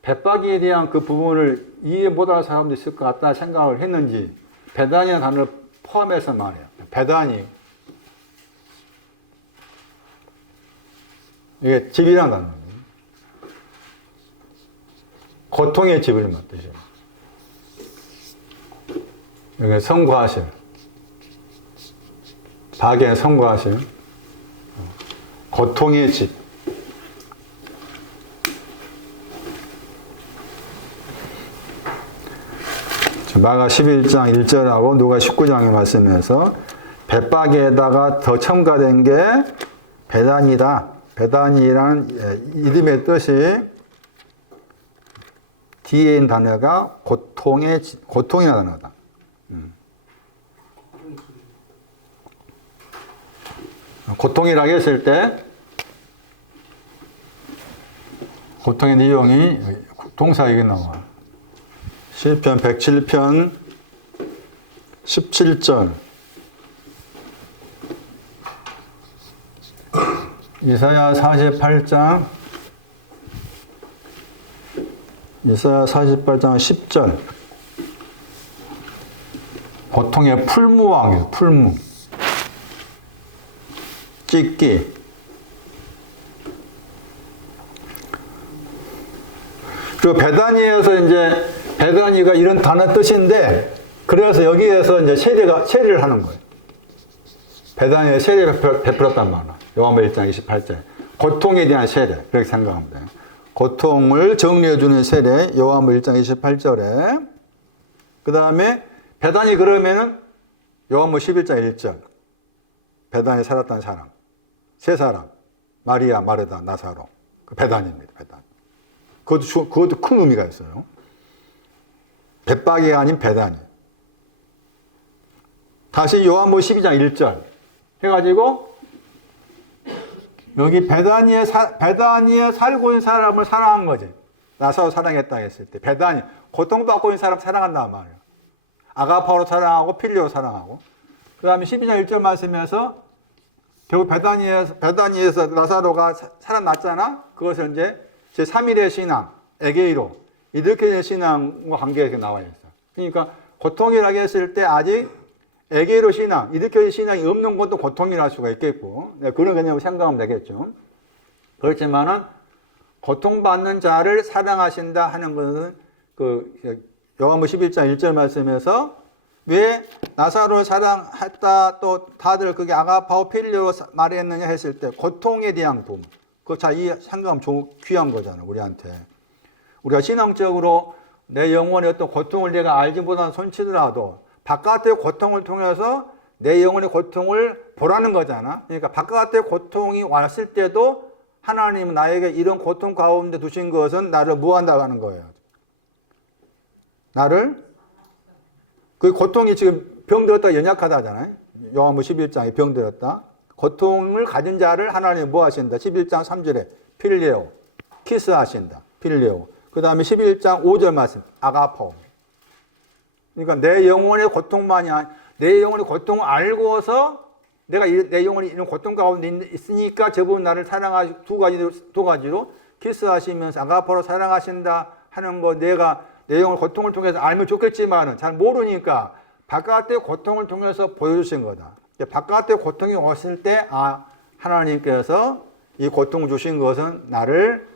배박에 대한 그 부분을 이해 못할 사람도 있을 것 같다 생각을 했는지 배단이라는 단어를 포함해서 말해요. 배단이 이게 집이라는 단어예요. 고통의 집을 뜻이에요. 이게 성과하실 박의 성과하실 고통의 집. 마가 11장 1절하고 누가 19장의 말씀에서 배박에다가 더 첨가된 게 배단이다. 배단이라는 이름의 뜻이 뒤에 있는 단어가 고통이라는 단어다. 고통이라고 했을 때 고통의 내용이 동사 이게 나와. 시편 107편 17절. 이사야 48장 10절. 고통의 풀무왕이에요. 풀무. 찢기. 그리고 베다니에서 이제 베다니가 이런 단어 뜻인데, 그래서 여기에서 이제 세례를 하는 거예요. 베다니에 세례를 베풀었단 말이야. 요한복음 1장 28절. 고통에 대한 세례. 그렇게 생각하면 돼요. 고통을 정리해주는 세례. 요한복음 1장 28절에. 그 다음에 베다니 그러면은 요한복음 11장 1절. 베다니에 살았던 사람. 세 사람. 마리아, 마르다, 나사로. 그 베다니입니다. 베다니. 그것도 큰 의미가 있어요. 벳박이가 아닌 베다니. 다시 요한복음 12장 1절 해가지고 여기 베다니에 살고 있는 사람을 사랑한 거지. 나사로 사랑했다 했을 때 베다니 고통받고 있는 사람 사랑한단 말이에요. 아가파로 사랑하고 필리오 사랑하고. 그 다음에 12장 1절 말씀에서 결국 베다니에서 나사로가 살아났잖아. 그것을 이제 제3일의 신앙, 에게이로, 이들케의 신앙과 관계가 나와 있어. 그러니까 고통이라고 했을 때 아직 에게이로 신앙, 이들케의 신앙이 없는 것도 고통이랄 수가 있겠고, 그런 개념으로 생각하면 되겠죠. 그렇지만은 고통받는 자를 사랑하신다 하는 것은 그 요한복음 11장 1절 말씀에서 왜 나사로를 사랑했다 또 다들 그게 아가파오 필리오로 말했느냐 했을 때 고통에 대한 부분. 그거 잘 생각하면 귀한 거잖아, 우리한테. 우리가 신앙적으로 내 영혼의 어떤 고통을 내가 알지 못하는 손치더라도 바깥의 고통을 통해서 내 영혼의 고통을 보라는 거잖아. 그러니까 바깥의 고통이 왔을 때도 하나님은 나에게 이런 고통 가운데 두신 것은 나를 무한다고 하는 거예요. 나를, 그 고통이 지금 병들었다 연약하다 하잖아요. 요한복음 11장에 병들었다. 고통을 가진 자를 하나님이 뭐 하신다? 11장 3절에 필레오, 키스하신다. 필레오. 그 다음에 11장 5절 말씀, 아가포. 그러니까 내 영혼의 고통만이 아니라 내 영혼의 고통을 알고서 내가 내 영혼이 이런 고통 가운데 있으니까 저분 나를 사랑하시고 두 가지로 키스하시면서 아가포로 사랑하신다 하는 거 내가 내 영혼의 고통을 통해서 알면 좋겠지만은 잘 모르니까 바깥의 고통을 통해서 보여주신 거다. 바깥의 고통이 왔을 때 하나님께서 이 고통을 주신 것은 나를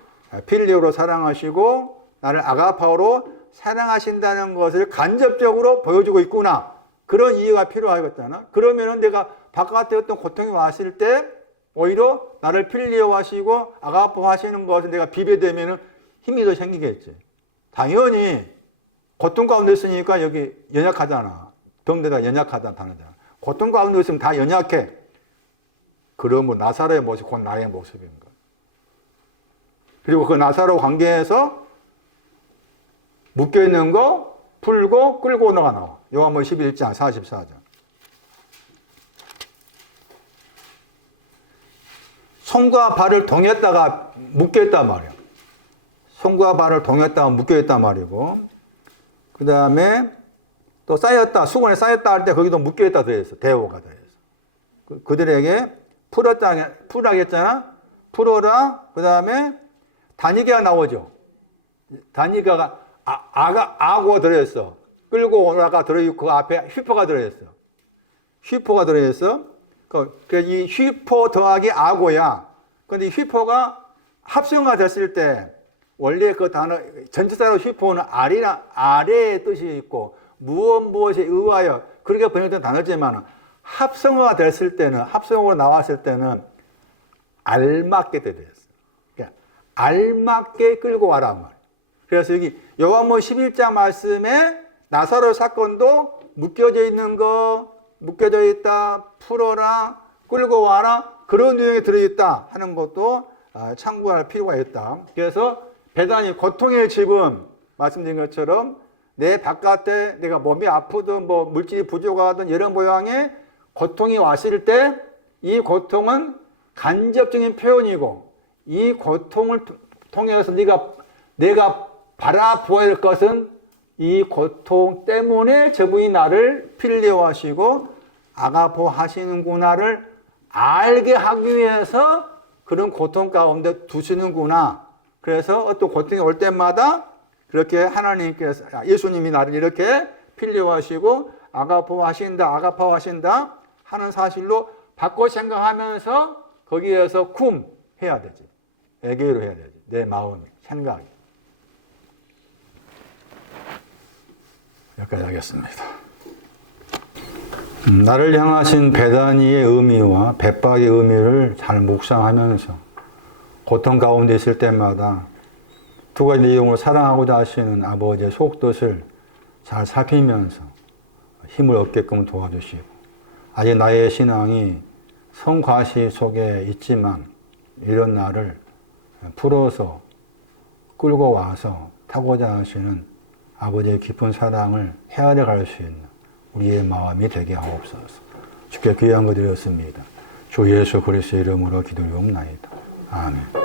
필리오로 사랑하시고 나를 아가파오로 사랑하신다는 것을 간접적으로 보여주고 있구나. 그런 이해가 필요하겠잖아. 그러면은 내가 바깥에 어떤 고통이 왔을 때 오히려 나를 필리오 하시고 아가파오 하시는 것을 내가 비교되면은 힘이 더 생기겠지. 당연히 고통 가운데 있으니까 여기 연약하잖아. 병대가 연약하다는 단어잖아. 고통 가운데 있으면 다 연약해. 그러면 나사로의 모습, 곧 나의 모습인 거. 그리고 그 나사로 관계에서 묶여있는 거 풀고 끌고 나와. 요한복음 11장 44절. 손과 발을 동였다가 묶여있단 말이야. 손과 발을 동였다가 묶여있단 말이고, 그 다음에 또 쌓였다, 수건에 쌓였다 할 때 거기도 묶여있다 들어있어. 대오가 들어있어. 그들에게 풀으라 했잖아. 풀어라. 그 다음에 다니게가 나오죠. 다니게가 아구가 들어있어. 끌고 오라가 들어있고 그 앞에 휘포가 들어있어. 휘포가 들어있어. 이 휘포 더하기 아고야. 근데 이 휘포가 합성화 됐을 때 원래 그 단어 전체적으로 휘포는 아래의 뜻이 있고 무엇에 의하여 그렇게 번역된 단어지만 합성화가 됐을 때는 합성으로 나왔을 때는 알맞게 되었어. 그러니까 알맞게 끌고 와란 말이야. 그래서 여기 요한복음 11장 말씀에 나사로 사건도 묶여져 있다, 풀어라, 끌고 와라 그런 내용이 들어있다 하는 것도 참고할 필요가 있다. 그래서 베다니 고통의 집은 말씀드린 것처럼 내 바깥에 내가 몸이 아프든 뭐 물질이 부족하든 여러 모양의 고통이 왔을 때 이 고통은 간접적인 표현이고 이 고통을 통해서 내가 바라보아야 할 것은 이 고통 때문에 저분이 나를 필요하시고 아가포 하시는구나를 알게 하기 위해서 그런 고통 가운데 두시는구나. 그래서 또 고통이 올 때마다 그렇게 하나님께서, 예수님이 나를 이렇게 필요하시고 아가포 하신다 하는 사실로 바꿔 생각하면서 거기에서 해야 되지. 애계로 해야 되지. 내 마음이, 생각이. 여기까지 하겠습니다. 나를 향하신 배단위의 의미와 배박의 의미를 잘 묵상하면서 고통 가운데 있을 때마다 두 가지 내용으로 사랑하고자 하시는 아버지의 속뜻을 잘 살피면서 힘을 얻게끔 도와주시고, 아직 나의 신앙이 성과시 속에 있지만 이런 나를 풀어서 끌고 와서 타고자 하시는 아버지의 깊은 사랑을 헤아려 갈 수 있는 우리의 마음이 되게 하옵소서. 주께 귀한 거 드렸습니다. 주 예수 그리스도의 이름으로 기도리옵나이다. 아멘.